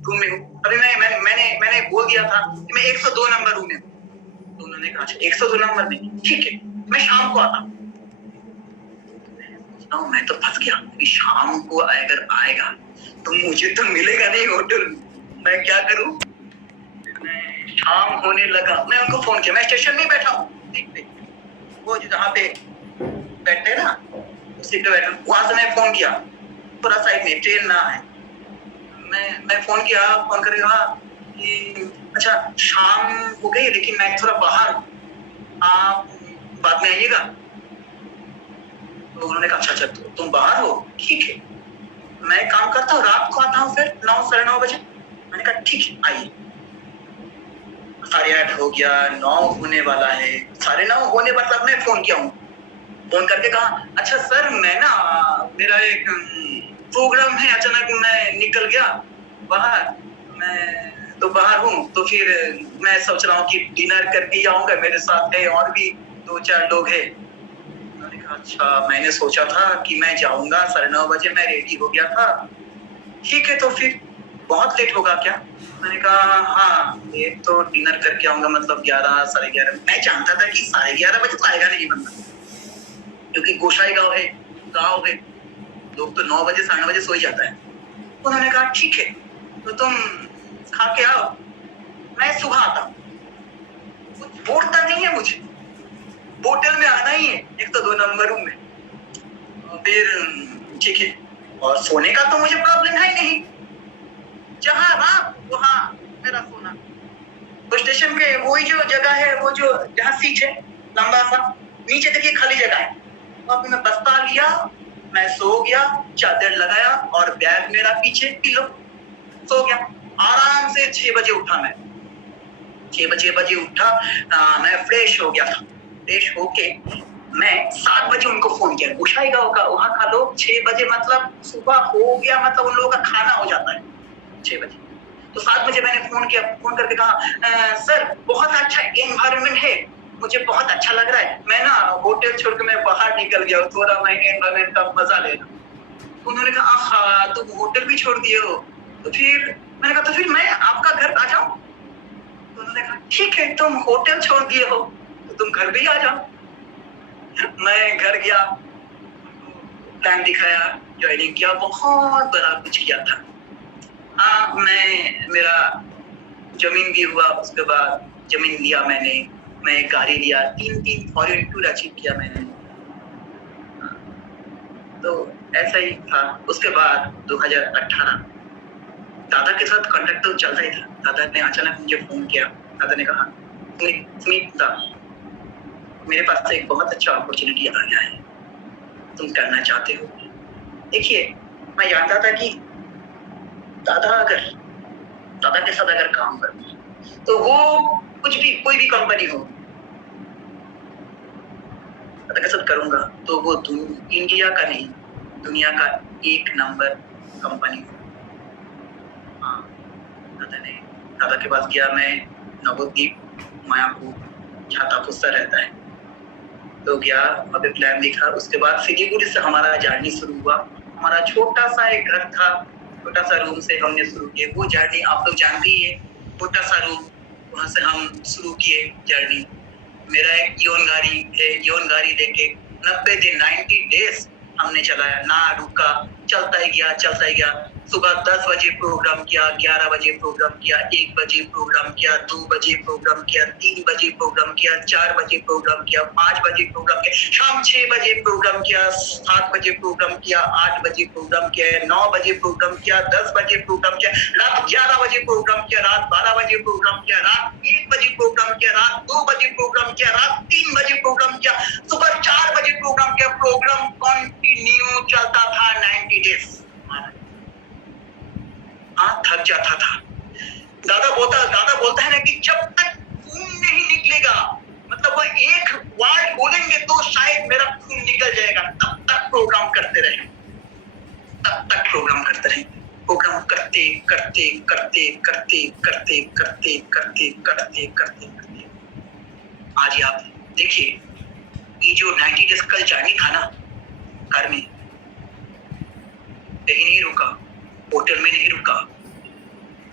रूम में हूँ। अभी मैंने बोल दिया था कि मैं 102 नंबर रूम में हूँ। तो उन्होंने कहा 102 नंबर में, ठीक है, मैं शाम को आता। मैं तो फंस गया कि शाम को अगर आएगा तो मुझे तो मिलेगा नहीं होटल, मैं क्या करूं? मैं शाम होने लगा, मैं उनको फोन किया। मैं स्टेशन में बैठा हूँ, सीट पे, वो जहाँ पे बैठते ना, सीट पे बैठा, वहां से मैं फोन किया, थोड़ा साइड में, ट्रेन ना है। मैं फोन किया, फोन करके कहा कि अच्छा शाम हो गई, लेकिन मैं थोड़ा बाहर हूँ, आप बाद में आइएगा। तो उन्होंने कहा अच्छा तुम बाहर हो, ठीक है, मैं काम करता हूँ, रात को आता हूँ फिर 9, 9:30 बजे। मैंने कहा ठीक है, आइए। 8:30 हो गया, 9 होने वाला है। 9:30 होने पर तब मैं फोन किया हूँ। फोन करके कहा अच्छा सर, मैं ना, मेरा एक प्रोग्राम है, अचानक मैं निकल गया बाहर, मैं तो बाहर हूँ, तो फिर मैं सोच रहा हूँ कि डिनर करके आऊंगा, मेरे साथ है और भी 2-4 लोग हैं। अच्छा, मैंने सोचा था कि मैं जाऊंगा 9:30 बजे, मैं रेडी हो गया था, ठीक है, तो फिर बहुत लेट होगा क्या? मैंने कहा हाँ, लेट तो डिनर करके आऊंगा, मतलब 11, 11:30। मैं जानता था कि 11:30 बजे तो आएगा नहीं बंदा, क्योंकि गोसाईगांव है, गाँव है, लोग तो 9 बजे, 9:30 बजे सो ही जाता है। तो उन्होंने कहा ठीक है, तो तुम खा के आओ, मैं सुबह आता हूँ। कुछ छोड़ता नहीं है मुझे, होटल में आना ही है, 102 नंबर रूम में। फिर ठीक है, और सोने का तो मुझे प्रॉब्लम है ही नहीं, जहां रात वहां मेरा सोना। तो स्टेशन स्टेशन पे वही जो जगह है, वो जो जहाँ सीट है लंबा सा, नीचे देखिए खाली जगह है, वहां पे मैं बस्ता लिया, मैं सो गया, चादर लगाया और बैग मेरा पीछे पिलो, सो गया। आराम से 6 बजे उठा मैं, 6 बजे उठा, मैं फ्रेश हो गया था। फ्रेश होके मैं 7 बजे उनको फोन किया, उठाएगा होगा वहां का लोग 6 बजे, मतलब सुबह हो गया, मतलब उन लोगों का खाना हो जाता है 6 बजे। तो 7 बजे मैंने फोन किया, फोन करके कहा सर बहुत अच्छा एनवायरनमेंट है, मुझे बहुत अच्छा लग रहा है, मैं ना होटल छोड़ के मैं बाहर निकल गया, थोड़ा मैं एनवायरनमेंट का मजा ले रहा। उन्होंने कहा हाँ तुम होटल भी छोड़ दिए हो, तो फिर मैंने कहा तो फिर मैं आपका घर आ जाऊं? तो उन्होंने कहा ठीक है, तुम होटल छोड़ दिए हो तो तुम घर भी आ जाओ। मैं घर गया, प्लान दिखाया, ज्वाइनिंग किया, बहुत बड़ा कुछ किया था। हाँ, मेरा जमीन भी हुआ, उसके बाद जमीन लिया मैंने, मैं गाड़ी लिया, 3 फॉरेन टूर अचीव किया मैंने। तो ऐसा ही था। उसके बाद 2018 दादा के साथ कांटेक्ट तो चलता ही था। दादा ने अचानक मुझे फोन किया, दादा ने कहा सुमित मेरे पास एक बहुत अच्छा अपॉर्चुनिटी आ गया है, तुम करना चाहते हो? देखिए मैं जानता था कि दादा के साथ अगर काम करूं तो वो कुछ भी, कोई भी कंपनी हो, दादा के साथ करूंगा तो वो इंडिया का नहीं, दुनिया का 1 नंबर कंपनी हो। हाँ, दादा के पास गया मैं, नवद्वीप मायापुर छातापुस्ता रहता है, तो गया, वहाँ पे प्लान दिखा। उसके बाद सिलीगुड़ी से हमारा जर्नी शुरू हुआ। हमारा छोटा सा एक घर था, छोटा सा रूम से हमने शुरू किए वो जर्नी, आप लोग जानते ही है, छोटा सा रूम, वहां से हम शुरू किए जर्नी। मेरा एक योन गाड़ी है, योन गाड़ी लेके 90 दिन 90 डेज हमने चलाया, ना रुका, चलता ही गया। सुबह 10 बजे प्रोग्राम किया, 11 बजे प्रोग्राम किया, 1 बजे प्रोग्राम किया, 2 बजे प्रोग्राम किया, 3 बजे प्रोग्राम किया, 4 बजे प्रोग्राम किया, 5 बजे प्रोग्राम किया, शाम 6 बजे प्रोग्राम किया, 7 बजे प्रोग्राम किया, 8 बजे प्रोग्राम किया, 9 बजे प्रोग्राम किया, 10 बजे प्रोग्राम किया, रात 11 बजे प्रोग्राम किया, रात 12 बजे प्रोग्राम किया, रात 1 बजे प्रोग्राम किया, रात 2 बजे प्रोग्राम किया, रात 3 बजे प्रोग्राम किया, सुबह 4 बजे प्रोग्राम किया। प्रोग्राम कंटिन्यू चलता था 90 डेज। थक जाता था। दादा बोलता है ना कि जब तक खून नहीं निकलेगा, मतलब वो एक वर्ड बोलेंगे तो शायद मेरा खून निकल जाएगा, तब तक प्रोग्राम करते रहे, प्रोग्राम करते। आज आप देखिए, ये जो 90 डेज का जर्नी था ना, घर में कहीं नहीं रुका, होटल में नहीं रुका,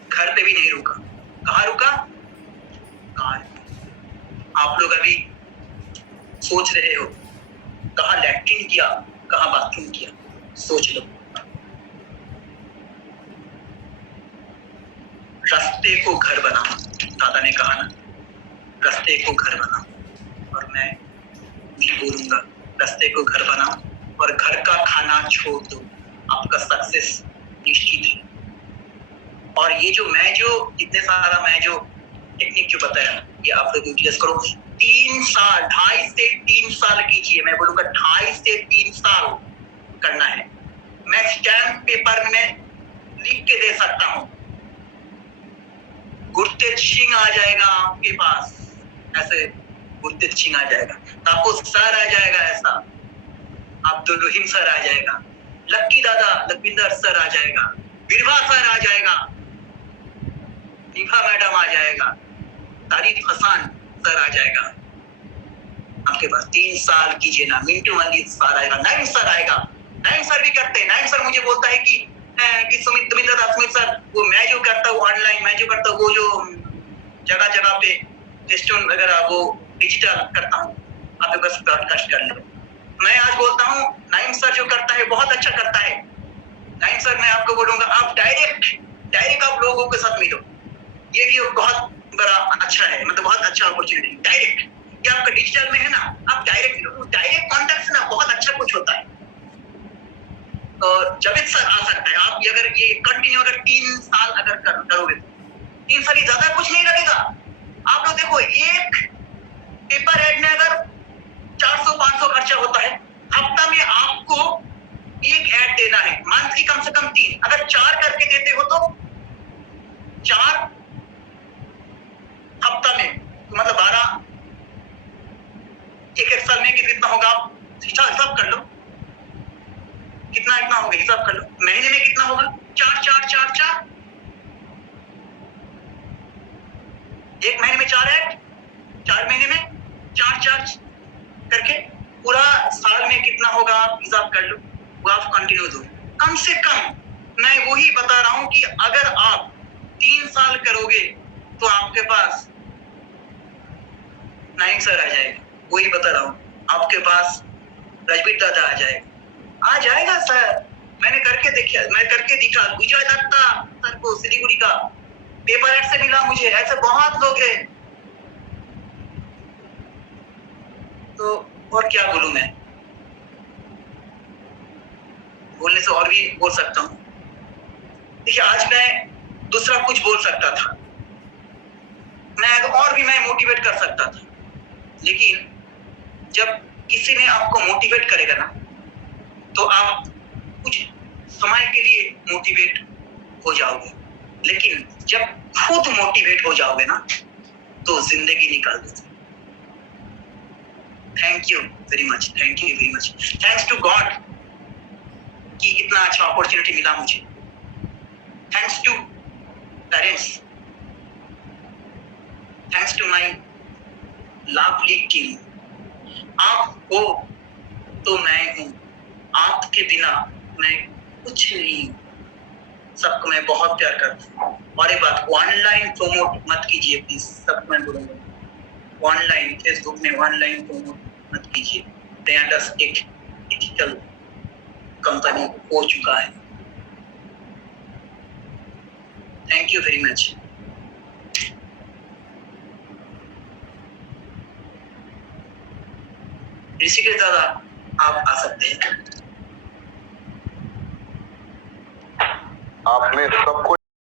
घर पे भी नहीं रुका। कहाँ रुका? कार। आप लोग अभी सोच रहे हो कहाँ लैट्रिन किया, कहाँ बाथरूम किया, सोच लो। रास्ते को घर बनाओ, दादा ने कहा ना, रास्ते को घर बनाओ, और मैं भी बोलूंगा रास्ते को घर बनाओ और घर का खाना छोड़ दो, आपका सक्सेस निश्चित है। और ये जो इतने सारा मैं जो टेक्निक जो बताया, ये आप लोग यूटिलाइज करो। 3 साल, 2.5 से 3 साल कीजिए, मैं बोलूंगा 2.5 से 3 साल करना है। मैं स्टैम्प पेपर में लिख के दे सकता हूँ, गुरतेज सिंह आ जाएगा आपके पास, ऐसे गुरतेज सिंह आ जाएगा, तापस सर आ जाएगा, ऐसा अब्दुल रहीम सर आ जाएगा, लक्की दादा लखविंदर सर आ जाएगा, बिरवा सर आ जाएगा, दीपा मैडम आ जाएगा, तारीफ हसन सर आ जाएगा आपके पास। 3 साल कीजिए ना, मिंटू अली सर आएगा, नाइम सर आएगा, नाइम सर भी करते हैं। नाइम सर मुझे बोलता है कि सुमित सर, वो मैं जो करता हूँ ऑनलाइन, मैं जो करता हूँ वो जो जगह जगह पे टेस्टोन वगैरह वो डिजिटल करता हूँ, आपके पास ब्रॉडकास्ट कर लो। मैं आज बोलता हूँ नाइम सर जो करता है बहुत अच्छा करता है। नाइम सर मैं आपको बोलूंगा आप डायरेक्ट आप लोगों के साथ मिलो, ये भी बहुत बड़ा अच्छा है, मतलब बहुत अच्छा अपॉर्चुनिटी। डायरेक्ट ये आपका डिजिटल में है ना, आप डायरेक्ट मिलो, डायरेक्ट कांटेक्ट से ना बहुत अच्छा कुछ होता है। और जावेद सर आ सकता है, आप अगर ये कंटिन्यू अगर 3 साल अगर करोगे, 3 साल ही ज्यादा कुछ नहीं लगेगा, आप लोग देखो, एक पेपर एड में अगर 400-500 खर्चा होता है, हफ्ता में आपको एक ऐड देना है, मंथली कम से कम 3, अगर 4 करके देते हो तो 4 हफ्ता में तो मतलब 12, एक साल में कितना होगा, आप हिसाब कर लो, कितना होगा, हिसाब कर लो। महीने में कितना होगा, 4 एक महीने में 4 ऐड, 4 महीने में 4 करके पूरा साल में कितना होगा, आप हिसाब कर लो, वो आप कंटिन्यू दो। कम से कम मैं वही बता रहा हूं कि अगर आप 3 साल करोगे तो आपके पास 9 सर आ जाएगा। वही बता रहा हूं, आपके पास रजबीर दादा आ जाएगा सर। मैं करके दिखा विजय दत्ता सर को, सिलीगुड़ी का पेपर एड से मिला मुझे, ऐसे बहुत लोग हैं। तो और क्या बोलूं मैं, बोलने से और भी बोल सकता हूं। देखिए, आज मैं दूसरा कुछ बोल सकता था, मैं मोटिवेट कर सकता था, लेकिन जब किसी ने आपको मोटिवेट करेगा ना, तो आप कुछ समय के लिए मोटिवेट हो जाओगे, लेकिन जब खुद मोटिवेट हो जाओगे ना, तो जिंदगी निकाल दोगे। Thank you very much, thanks to God कि इतना अच्छा अपॉर्चुनिटी मिला मुझे। Thanks to parents, thanks to my lovely team. आप हो तो मैं हूं, आपके बिना मैं कुछ नहीं। सबको मैं बहुत प्यार करता हूँ। और एक बात, ऑनलाइन प्रमोट मत कीजिए प्लीज, सबको मैं बोलूंगा, ऑनलाइन फेसबुक में ऑनलाइन प्रमोट मत कीजिए। डेंटस एक एथिकल कंपनी हो चुका है। Thank you very much. Rishikesh दादा, आप आ सकते हैं। आपने सबको